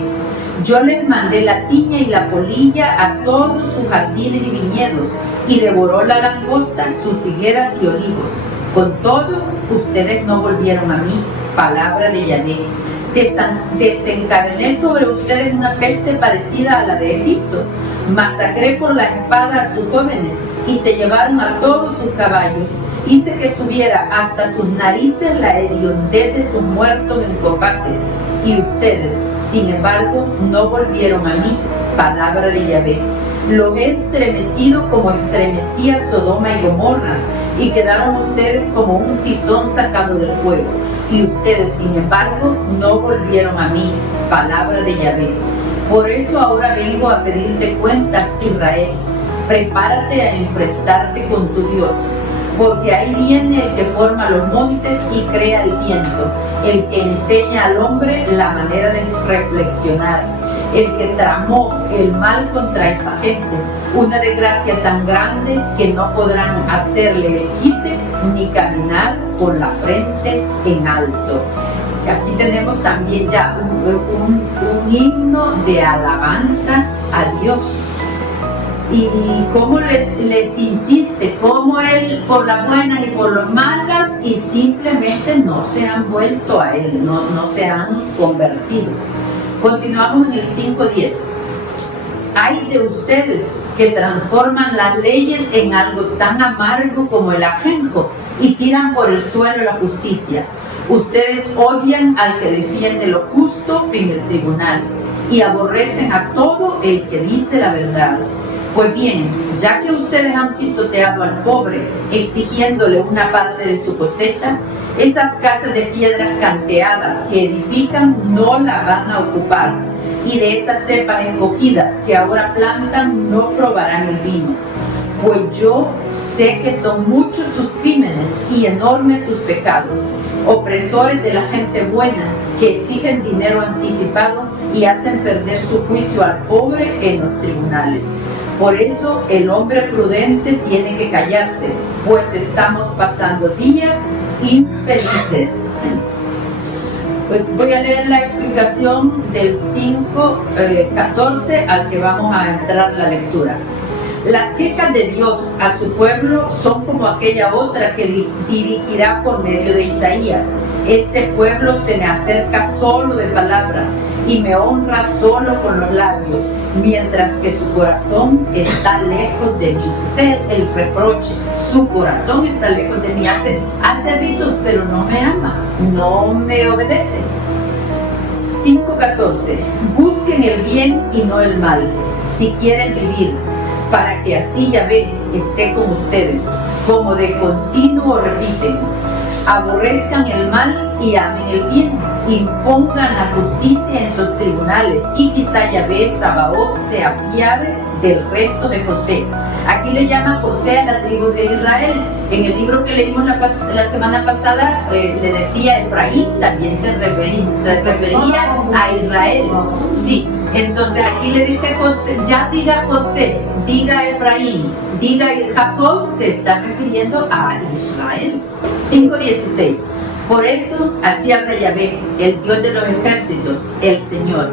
Yo les mandé la tiña y la polilla a todos sus jardines y viñedos, y devoró la langosta sus higueras y olivos. Con todo, ustedes no volvieron a mí. Palabra de Yahvé. Desencadené sobre ustedes una peste parecida a la de Egipto. Masacré por la espada a sus jóvenes y se llevaron a todos sus caballos. Hice que subiera hasta sus narices la hediondez de sus muertos en combate. Y ustedes, sin embargo, no volvieron a mí. Palabra de Yahvé. Los he estremecido como estremecía Sodoma y Gomorra, y quedaron ustedes como un tizón sacado del fuego. Y ustedes, sin embargo, no volvieron a mí. Palabra de Yahvé. Por eso ahora vengo a pedirte cuentas, Israel. Prepárate a enfrentarte con tu Dios, porque ahí viene el que forma los montes y crea el viento, el que enseña al hombre la manera de reflexionar, el que tramó el mal contra esa gente, una desgracia tan grande que no podrán hacerle el quite ni caminar con la frente en alto. Aquí tenemos también ya un himno de alabanza a Dios. y cómo les insiste, cómo él por las buenas y por las malas, y simplemente no se han vuelto a él, no se han convertido. Continuamos en el 5:10. Hay de ustedes que transforman las leyes en algo tan amargo como el ajenjo y tiran por el suelo la justicia. Ustedes odian al que defiende lo justo en el tribunal y aborrecen a todo el que dice la verdad. Pues bien, ya que ustedes han pisoteado al pobre, exigiéndole una parte de su cosecha, esas casas de piedras canteadas que edifican no la van a ocupar, y de esas cepas escogidas que ahora plantan no probarán el vino. Pues yo sé que son muchos sus crímenes y enormes sus pecados, opresores de la gente buena que exigen dinero anticipado y hacen perder su juicio al pobre en los tribunales. Por eso el hombre prudente tiene que callarse, pues estamos pasando días infelices. Pues voy a leer la explicación del 5:14 al que vamos a entrar la lectura. Las quejas de Dios a su pueblo son como aquella otra que dirigirá por medio de Isaías. Este pueblo se me acerca solo de palabra y me honra solo con los labios, mientras que su corazón está lejos de mí. Ese es el reproche. Su corazón está lejos de mí. Hace ritos, pero no me ama, no me obedece. 5:14. Busquen el bien y no el mal, si quieren vivir, para que así Yahvé esté con ustedes, como de continuo repiten. Aborrezcan el mal y amen el bien, impongan la justicia en sus tribunales, y quizá Yahvé Sabaoth se apiade del resto de José. Aquí le llama José a la tribu de Israel. En el libro que leímos la semana pasada le decía Efraín, también se refería a Israel. Sí, entonces aquí le dice José, ya diga José, diga Efraín, diga Jacob, se está refiriendo a Israel. 5:16. Por eso así habla Yahvé, el Dios de los ejércitos, el Señor.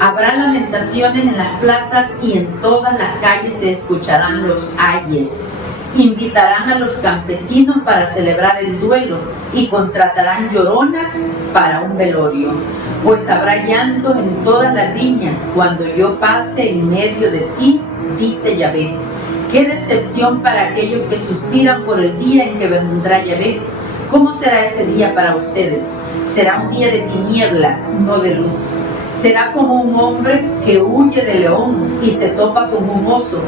Habrá lamentaciones en las plazas y en todas las calles se escucharán los ayes. Invitarán a los campesinos para celebrar el duelo y contratarán lloronas para un velorio. Pues habrá llantos en todas las viñas cuando yo pase en medio de ti, dice Yahvé. ¡Qué decepción para aquellos que suspiran por el día en que vendrá Yahvé! ¿Cómo será ese día para ustedes? Será un día de tinieblas, no de luz. Será como un hombre que huye de león y se topa con un oso,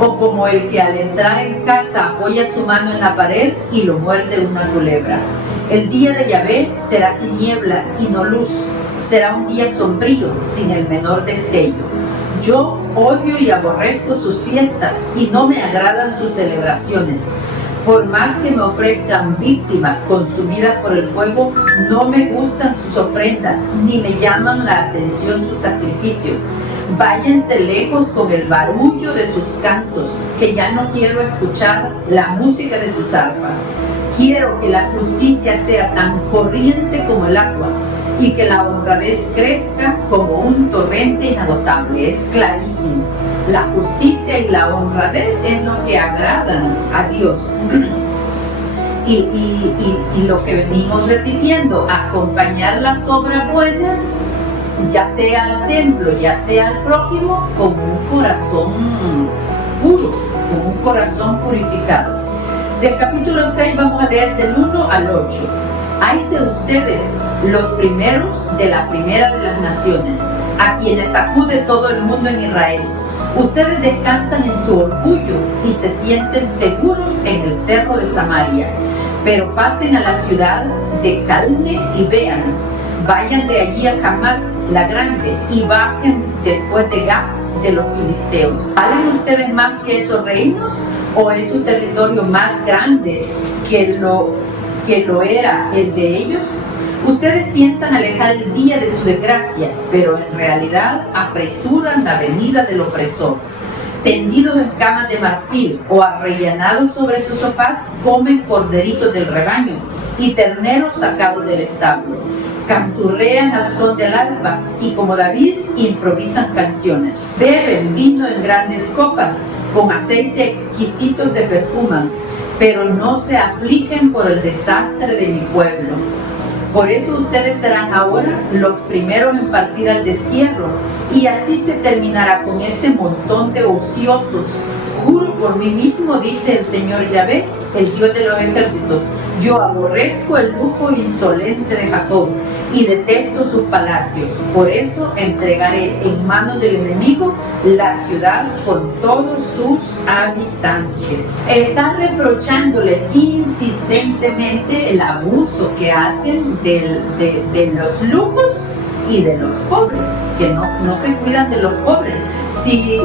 o como el que al entrar en casa apoya su mano en la pared y lo muerde una culebra. El día de Yahvé será tinieblas y no luz. Será un día sombrío, sin el menor destello. Yo odio y aborrezco sus fiestas y no me agradan sus celebraciones. Por más que me ofrezcan víctimas consumidas por el fuego, no me gustan sus ofrendas, ni me llaman la atención sus sacrificios. Váyanse lejos con el barullo de sus cantos, que ya no quiero escuchar la música de sus arpas. Quiero que la justicia sea tan corriente como el agua, y que la honradez crezca como un torrente inagotable. Es clarísimo. La justicia y la honradez es lo que agradan a Dios. Y lo que venimos repitiendo, acompañar las obras buenas, ya sea al templo, ya sea al prójimo, con un corazón puro, con un corazón purificado. Del capítulo 6 vamos a leer del 1 al 8. Hay de ustedes los primeros de la primera de las naciones, a quienes acude todo el mundo en Israel. Ustedes descansan en su orgullo y se sienten seguros en el cerro de Samaria. Pero pasen a la ciudad de Calne y vean. Vayan de allí a Hamat la grande y bajen después de Gab de los filisteos. ¿Valen ustedes más que esos reinos? ¿O es su territorio más grande que lo era el de ellos? Ustedes piensan alejar el día de su desgracia, pero en realidad apresuran la venida del opresor. Tendidos en camas de marfil o arrellanados sobre sus sofás, comen corderitos del rebaño y terneros sacados del establo. Canturrean al son del arpa y como David improvisan canciones. Beben vino en grandes copas con aceite exquisito se perfuman, pero no se afligen por el desastre de mi pueblo. Por eso ustedes serán ahora los primeros en partir al destierro, y así se terminará con ese montón de ociosos. Juro por mí mismo, dice el Señor Yahvé, el Dios de los ejércitos, yo aborrezco el lujo insolente de Jacob y detesto sus palacios. Por eso entregaré en manos del enemigo la ciudad con todos sus habitantes. Está reprochándoles insistentemente el abuso que hacen de los lujos y de los pobres, que no se cuidan de los pobres. Si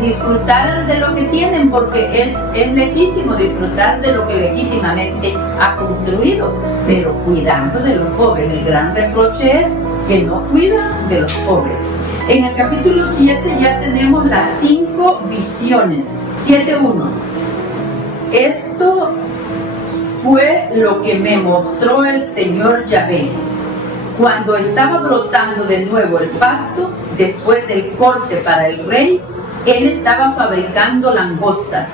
disfrutaran de lo que tienen, porque es legítimo disfrutar de lo que legítimamente ha construido, pero cuidando de los pobres. El gran reproche es que no cuidan de los pobres. En el capítulo 7 ya tenemos las 5 visiones. 7.1. Esto fue lo que me mostró el Señor Yahvé. Cuando estaba brotando de nuevo el pasto, después del corte para el rey, él estaba fabricando langostas.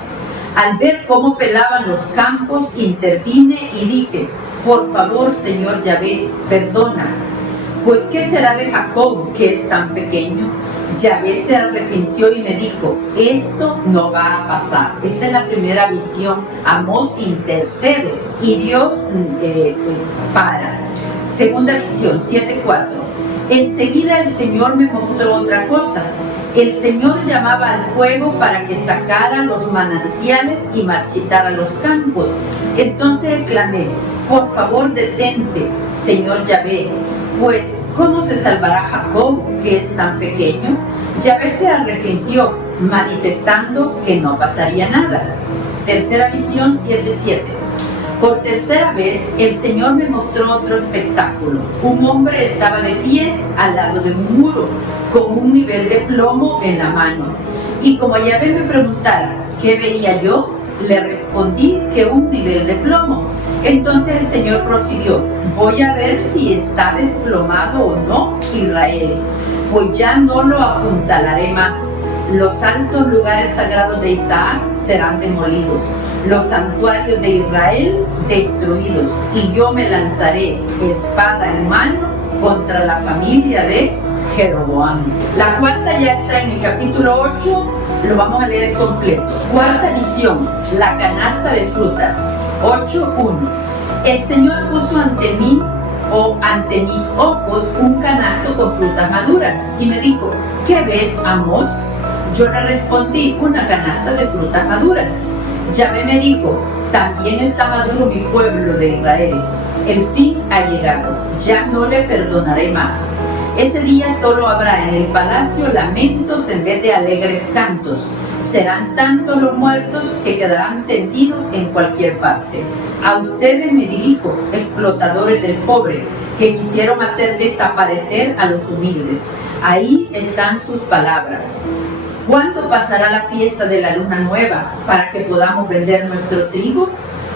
Al ver cómo pelaban los campos, intervine y dije, por favor, Señor Yahvé, perdona. Pues, ¿qué será de Jacob, que es tan pequeño? Yahvé se arrepintió y me dijo, esto no va a pasar. Esta es la primera visión. Amós intercede y Dios para. Segunda visión, 7.4. Enseguida el Señor me mostró otra cosa. El Señor llamaba al fuego para que sacara los manantiales y marchitara los campos. Entonces clamé, por favor detente, Señor Yahvé, pues ¿cómo se salvará Jacob, que es tan pequeño? Yahvé se arrepintió, manifestando que no pasaría nada. Tercera visión, 7.7. Por tercera vez, el Señor me mostró otro espectáculo. Un hombre estaba de pie al lado de un muro, con un nivel de plomo en la mano. Y como Yahvé me preguntara qué veía yo, le respondí que un nivel de plomo. Entonces el Señor prosiguió, voy a ver si está desplomado o no Israel, pues ya no lo apuntalaré más. Los altos lugares sagrados de Isaac serán demolidos, los santuarios de Israel destruidos, y yo me lanzaré espada en mano contra la familia de Jeroboam. La cuarta ya está en el capítulo 8, lo vamos a leer completo. Cuarta visión, la canasta de frutas, 8.1. El Señor puso ante mí o ante mis ojos un canasto con frutas maduras y me dijo, ¿qué ves, Amós? Yo le respondí, una canasta de frutas maduras. Yahvé me dijo, también está maduro mi pueblo de Israel. El fin ha llegado, ya no le perdonaré más. Ese día solo habrá en el palacio lamentos en vez de alegres cantos. Serán tantos los muertos que quedarán tendidos en cualquier parte. A ustedes me dirijo, explotadores del pobre, que quisieron hacer desaparecer a los humildes. Ahí están sus palabras. ¿Cuándo pasará la fiesta de la luna nueva para que podamos vender nuestro trigo?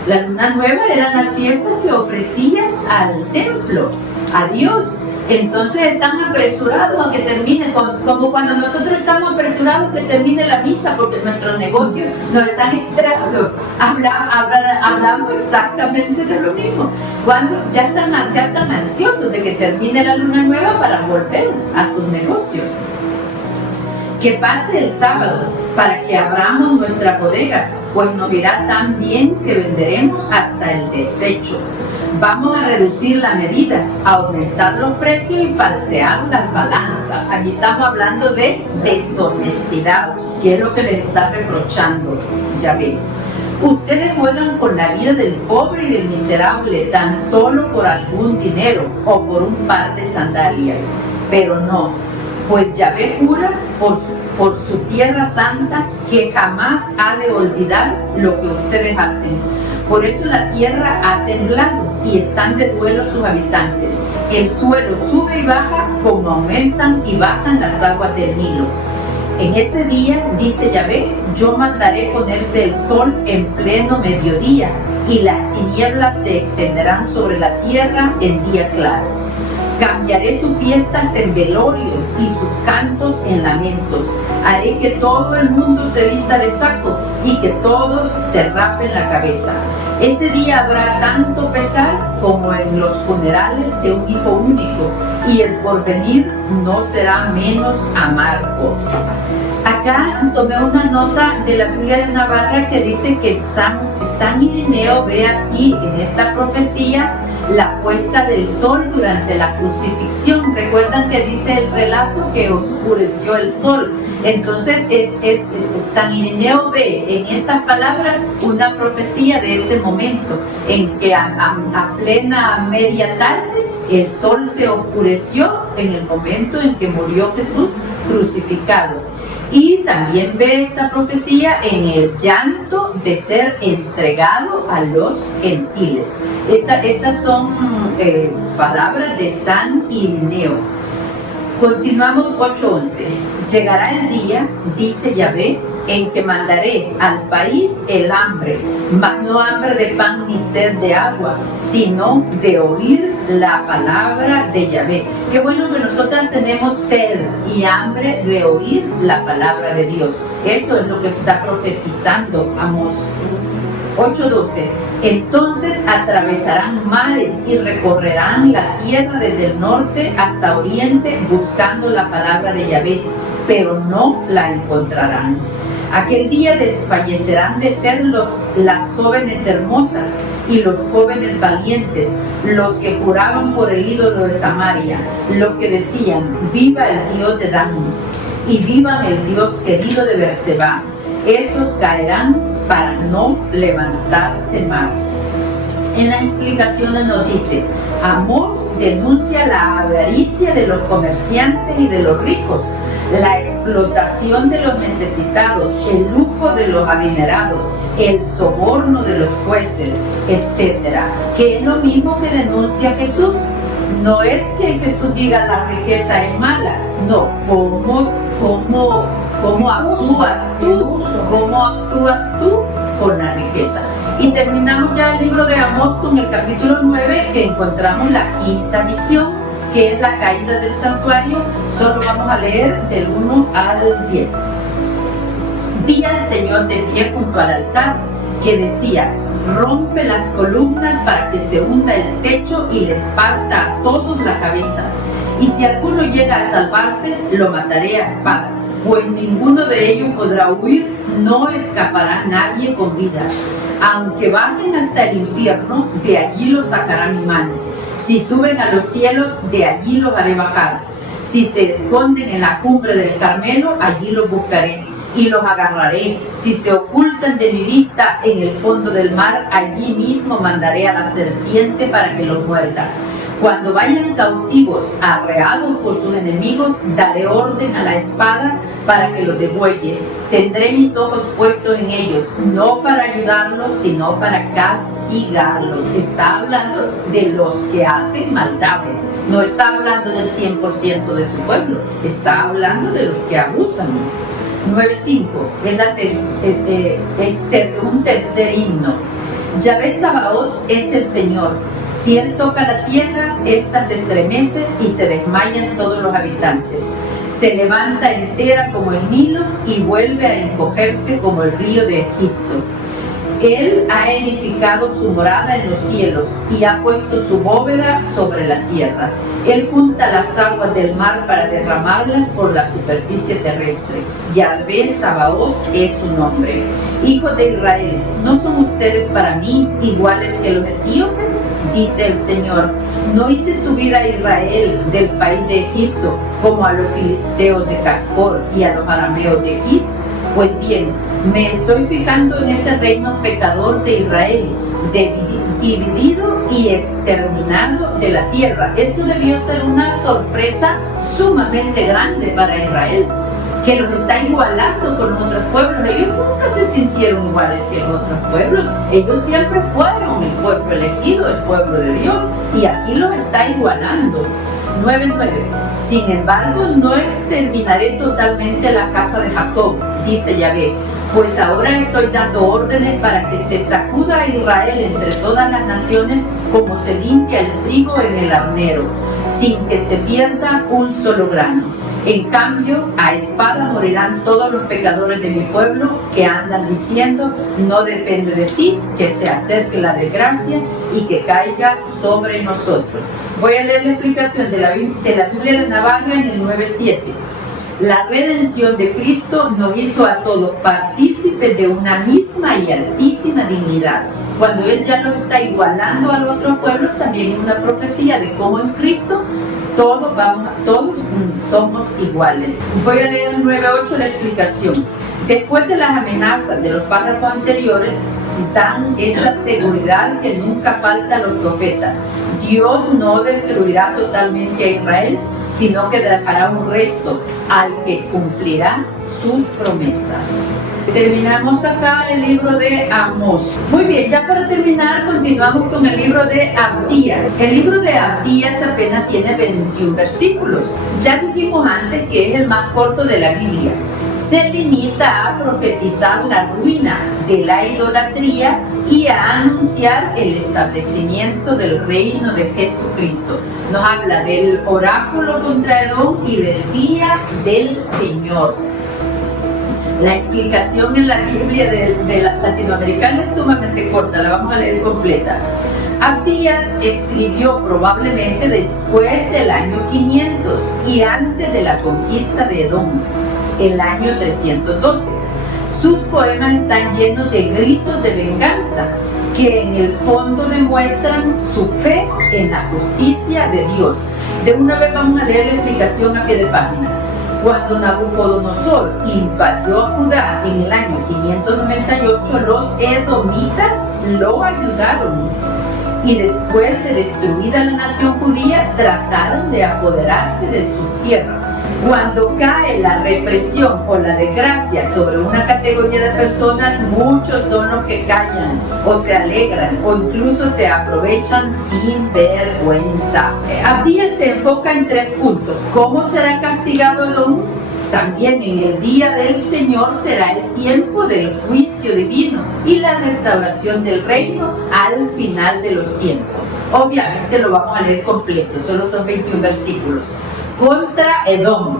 La luna nueva eran las fiestas que ofrecían al templo, a Dios. Entonces están apresurados a que termine, como cuando nosotros estamos apresurados que termine la misa porque nuestros negocios nos están esperando. Hablamos exactamente de lo mismo. Cuando ya están ansiosos de que termine la luna nueva para volver a sus negocios. Que pase el sábado para que abramos nuestras bodegas, pues nos irá tan bien que venderemos hasta el desecho. Vamos a reducir la medida, a aumentar los precios y falsear las balanzas. Aquí estamos hablando de deshonestidad, que es lo que les está reprochando Yahvé. Ustedes juegan con la vida del pobre y del miserable tan solo por algún dinero o por un par de sandalias, pero no, pues Yahvé jura por su tierra santa que jamás ha de olvidar lo que ustedes hacen. Por eso la tierra ha temblado y están de duelo sus habitantes. El suelo sube y baja como aumentan y bajan las aguas del Nilo. En ese día, dice Yahvé, yo mandaré ponerse el sol en pleno mediodía y las tinieblas se extenderán sobre la tierra en día claro. Cambiaré sus fiestas en velorio y sus cantos en lamentos. Haré que todo el mundo se vista de saco y que todos se rapen la cabeza. Ese día habrá tanto pesar como en los funerales de un hijo único, y el porvenir no será menos amargo. Acá tomé una nota de la Biblia de Navarra que dice que San Irineo ve aquí en esta profecía la puesta del sol durante la crucifixión. Recuerdan que dice el relato que oscureció el sol. Entonces San Irineo ve en estas palabras una profecía de ese momento en que a plena media tarde el sol se oscureció en el momento en que murió Jesús crucificado. Y también ve esta profecía en el llanto de ser entregado a los gentiles. Estas son palabras de San Irineo. Continuamos 8:11. Llegará el día, dice Yahvé, en que mandaré al país el hambre, mas no hambre de pan ni sed de agua, sino de oír la palabra de Yahvé. Qué bueno que nosotras tenemos sed y hambre de oír la palabra de Dios. Eso es lo que está profetizando Amós. 8:12. Entonces atravesarán mares y recorrerán la tierra desde el norte hasta oriente buscando la palabra de Yahvé, pero no la encontrarán. Aquel día desfallecerán de ser las jóvenes hermosas y los jóvenes valientes, los que juraban por el ídolo de Samaria, los que decían, viva el Dios de Dan, y viva el Dios querido de Berseba. Esos caerán para no levantarse más. En las explicaciones nos dice, Amós denuncia la avaricia de los comerciantes y de los ricos, la explotación de los necesitados, el lujo de los adinerados, el soborno de los jueces, etc. Que es lo mismo que denuncia Jesús. No es que Jesús diga la riqueza es mala, no, ¿cómo actúas tú con la riqueza? Y terminamos ya el libro de Amós con el capítulo 9, que encontramos la quinta visión, que es la caída del santuario. Solo vamos a leer del 1 al 10. Vi al Señor de pie junto al altar, que decía, rompe las columnas para que se hunda el techo y les parta a todos la cabeza. Y si alguno llega a salvarse, lo mataré a espada, pues ninguno de ellos podrá huir, no escapará nadie con vida. Aunque bajen hasta el infierno, de allí los sacará mi mano. Si suben a los cielos, de allí los haré bajar. Si se esconden en la cumbre del Carmelo, allí los buscaré y los agarraré. Si se ocultan de mi vista en el fondo del mar, allí mismo mandaré a la serpiente para que los muerda. Cuando vayan cautivos, arreados por sus enemigos, daré orden a la espada para que los degüelle. Tendré mis ojos puestos en ellos, no para ayudarlos, sino para castigarlos. Está hablando de los que hacen maldades. No está hablando del 100% de su pueblo. Está hablando de los que abusan. 9:5 es un tercer himno. Yahvé Sabaoth es el Señor. Si Él toca la tierra, ésta se estremece y se desmayan todos los habitantes. Se levanta entera como el Nilo y vuelve a encogerse como el río de Egipto. Él ha edificado su morada en los cielos y ha puesto su bóveda sobre la tierra. Él junta las aguas del mar para derramarlas por la superficie terrestre. Yahvé Sabaoth es su nombre. Hijos de Israel, ¿no son ustedes para mí iguales que los etíopes? Dice el Señor. No hice subir a Israel del país de Egipto como a los filisteos de Caftor y a los arameos de Quis. Pues bien, me estoy fijando en ese reino pecador de Israel, dividido y exterminado de la tierra. Esto debió ser una sorpresa sumamente grande para Israel, que los está igualando con los otros pueblos. Ellos nunca se sintieron iguales que los otros pueblos. Ellos siempre fueron el pueblo elegido, el pueblo de Dios, y aquí los está igualando. 9:9. Sin embargo, no exterminaré totalmente la casa de Jacob, dice Yahvé, pues ahora estoy dando órdenes para que se sacuda a Israel entre todas las naciones como se limpia el trigo en el arnero. sin que se pierda un solo grano. En cambio, a espada morirán todos los pecadores de mi pueblo que andan diciendo, no depende de ti que se acerque la desgracia y que caiga sobre nosotros. Voy a leer la explicación de la Biblia de Navarra en el 9:7. La redención de Cristo nos hizo a todos partícipes de una misma y altísima dignidad. Cuando Él ya nos está igualando a los otros pueblos, también es una profecía de cómo en Cristo todos somos iguales. Voy a leer 9:8 la explicación. Después de las amenazas de los párrafos anteriores, dan esa seguridad que nunca falta a los profetas. Dios no destruirá totalmente a Israel, sino que dejará un resto al que cumplirá sus promesas. Terminamos acá el libro de Amós. Muy bien, ya para terminar continuamos con el libro de Abdías. El libro de Abdías apenas tiene 21 versículos. Ya dijimos antes que es el más corto de la Biblia. Se limita a profetizar la ruina de la idolatría y a anunciar el establecimiento del reino de Jesucristo. Nos habla del oráculo contra Edom y del día del Señor. La explicación en la Biblia de la latinoamericana es sumamente corta, la vamos a leer completa. Abdías escribió probablemente después del año 500 y antes de la conquista de Edom, el año 312. Sus poemas están llenos de gritos de venganza que en el fondo demuestran su fe en la justicia de Dios. De una vez vamos a leer la explicación a pie de página. Cuando Nabucodonosor invadió a Judá en el año 598, los edomitas lo ayudaron y después de destruida la nación judía trataron de apoderarse de sus tierras. Cuando cae la represión o la desgracia sobre una categoría de personas, muchos son los que callan o se alegran o incluso se aprovechan sin vergüenza. Abdías se enfoca en 3 puntos. ¿Cómo será castigado Edom? También en el día del Señor será el tiempo del juicio divino y la restauración del reino al final de los tiempos. Obviamente lo vamos a leer completo, solo son 21 versículos. Contra Edom,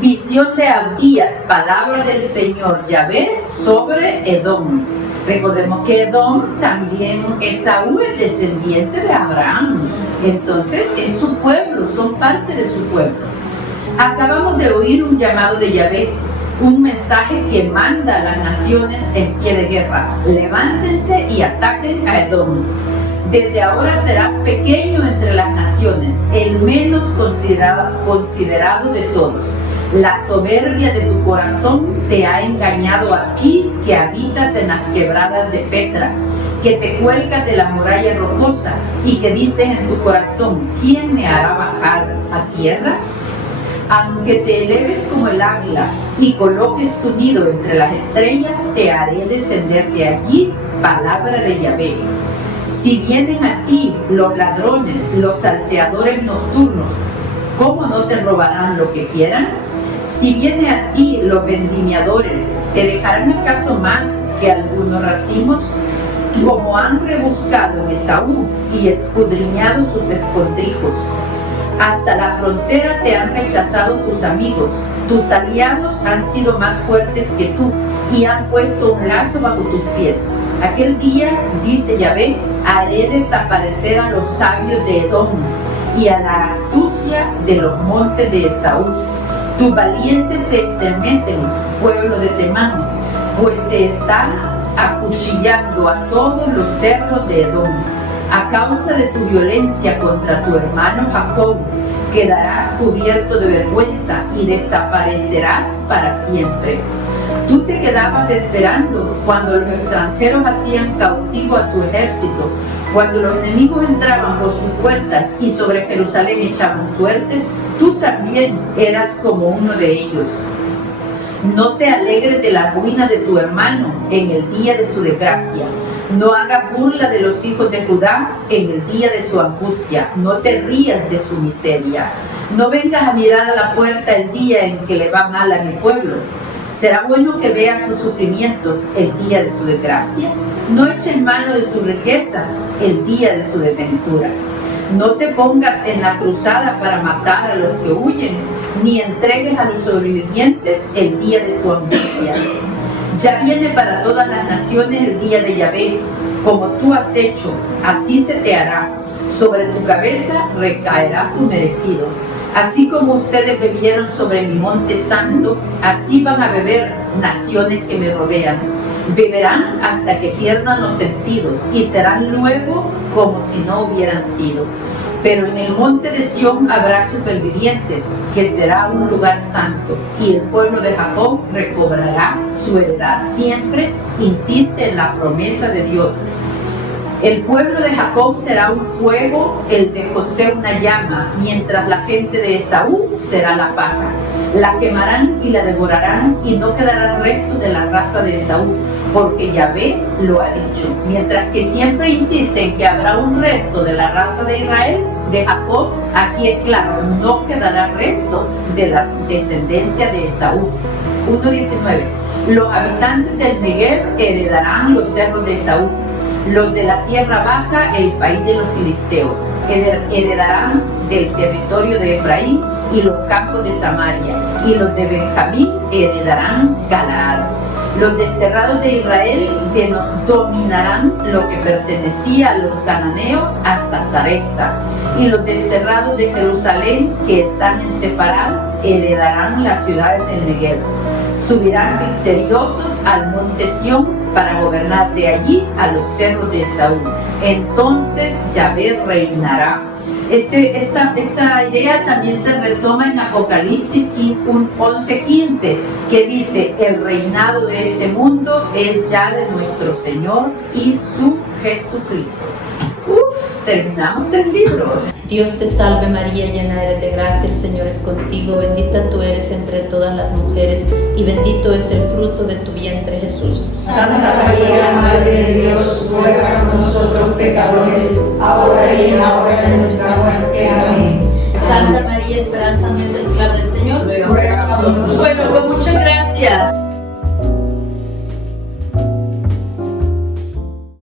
visión de Abdías, palabra del Señor Yahvé sobre Edom. Recordemos que Edom también, Esaú es descendiente de Abraham, entonces es su pueblo, son parte de su pueblo. Acabamos de oír un llamado de Yahvé, un mensaje que manda a las naciones en pie de guerra. Levántense y ataquen a Edom. Desde ahora serás pequeño entre las naciones, el menos considerado de todos. La soberbia de tu corazón te ha engañado a ti que habitas en las quebradas de Petra, que te cuelgas de la muralla rocosa y que dices en tu corazón, ¿quién me hará bajar a tierra? Aunque te eleves como el águila y coloques tu nido entre las estrellas, te haré descender de allí, palabra de Yahvé. Si vienen a ti los ladrones, los salteadores nocturnos, ¿cómo no te robarán lo que quieran? Si vienen a ti los vendimiadores, ¿te dejarán acaso más que algunos racimos? Como han rebuscado en Esaú y escudriñado sus escondrijos. Hasta la frontera te han rechazado tus amigos, tus aliados han sido más fuertes que tú y han puesto un lazo bajo tus pies. Aquel día, dice Yahvé, haré desaparecer a los sabios de Edom y a la astucia de los montes de Esaú. Tus valientes se estremecen, pueblo de Temán, pues se están acuchillando a todos los cerros de Edom. A causa de tu violencia contra tu hermano Jacob, quedarás cubierto de vergüenza y desaparecerás para siempre. Tú te quedabas esperando cuando los extranjeros hacían cautivo a su ejército, cuando los enemigos entraban por sus puertas y sobre Jerusalén echaban suertes, tú también eras como uno de ellos. No te alegres de la ruina de tu hermano en el día de su desgracia. No hagas burla de los hijos de Judá en el día de su angustia. No te rías de su miseria. No vengas a mirar a la puerta el día en que le va mal a mi pueblo. ¿Será bueno que veas sus sufrimientos el día de su desgracia? No echen mano de sus riquezas el día de su desventura. No te pongas en la cruzada para matar a los que huyen, ni entregues a los sobrevivientes el día de su angustia. Ya viene para todas las naciones el día de Yahvé. Como tú has hecho, así se te hará. Sobre tu cabeza recaerá tu merecido. Así como ustedes bebieron sobre mi monte santo, así van a beber naciones que me rodean. Beberán hasta que pierdan los sentidos y serán luego como si no hubieran sido. Pero en el monte de Sión habrá supervivientes, que será un lugar santo, y el pueblo de Jacob recobrará su heredad. Siempre insiste en la promesa de Dios. El pueblo de Jacob será un fuego, el de José una llama, mientras la gente de Esaú será la paja. La quemarán y la devorarán, y no quedará resto de la raza de Esaú, porque Yahvé lo ha dicho. Mientras que siempre insisten que habrá un resto de la raza de Israel, de Jacob, aquí es claro, no quedará resto de la descendencia de Esaú. 1:19. Los habitantes del Negev heredarán los cerros de Esaú. Los de la tierra baja, el país de los filisteos, heredarán del territorio de Efraín y los campos de Samaria, y los de Benjamín heredarán Galaad. Los desterrados de Israel dominarán lo que pertenecía a los cananeos hasta Sarepta, y los desterrados de Jerusalén que están en Sefarad heredarán las ciudades del Negev. Subirán victoriosos al monte Sión para gobernar de allí a los cerros de Esaú. Entonces Yahvé reinará. Esta idea también se retoma en Apocalipsis 11:15, que dice: el reinado de este mundo es ya de nuestro Señor y su Jesucristo. Terminamos 3 libros. Dios te salve María, llena eres de gracia, el Señor es contigo, bendita tú eres entre todas las mujeres, y bendito es el fruto de tu vientre Jesús. Santa María, Madre de Dios, ruega por nosotros pecadores, ahora y en la hora de nuestra muerte. Amén. Santa María, esperanza nuestra, el clave del Señor, ruega por nosotros.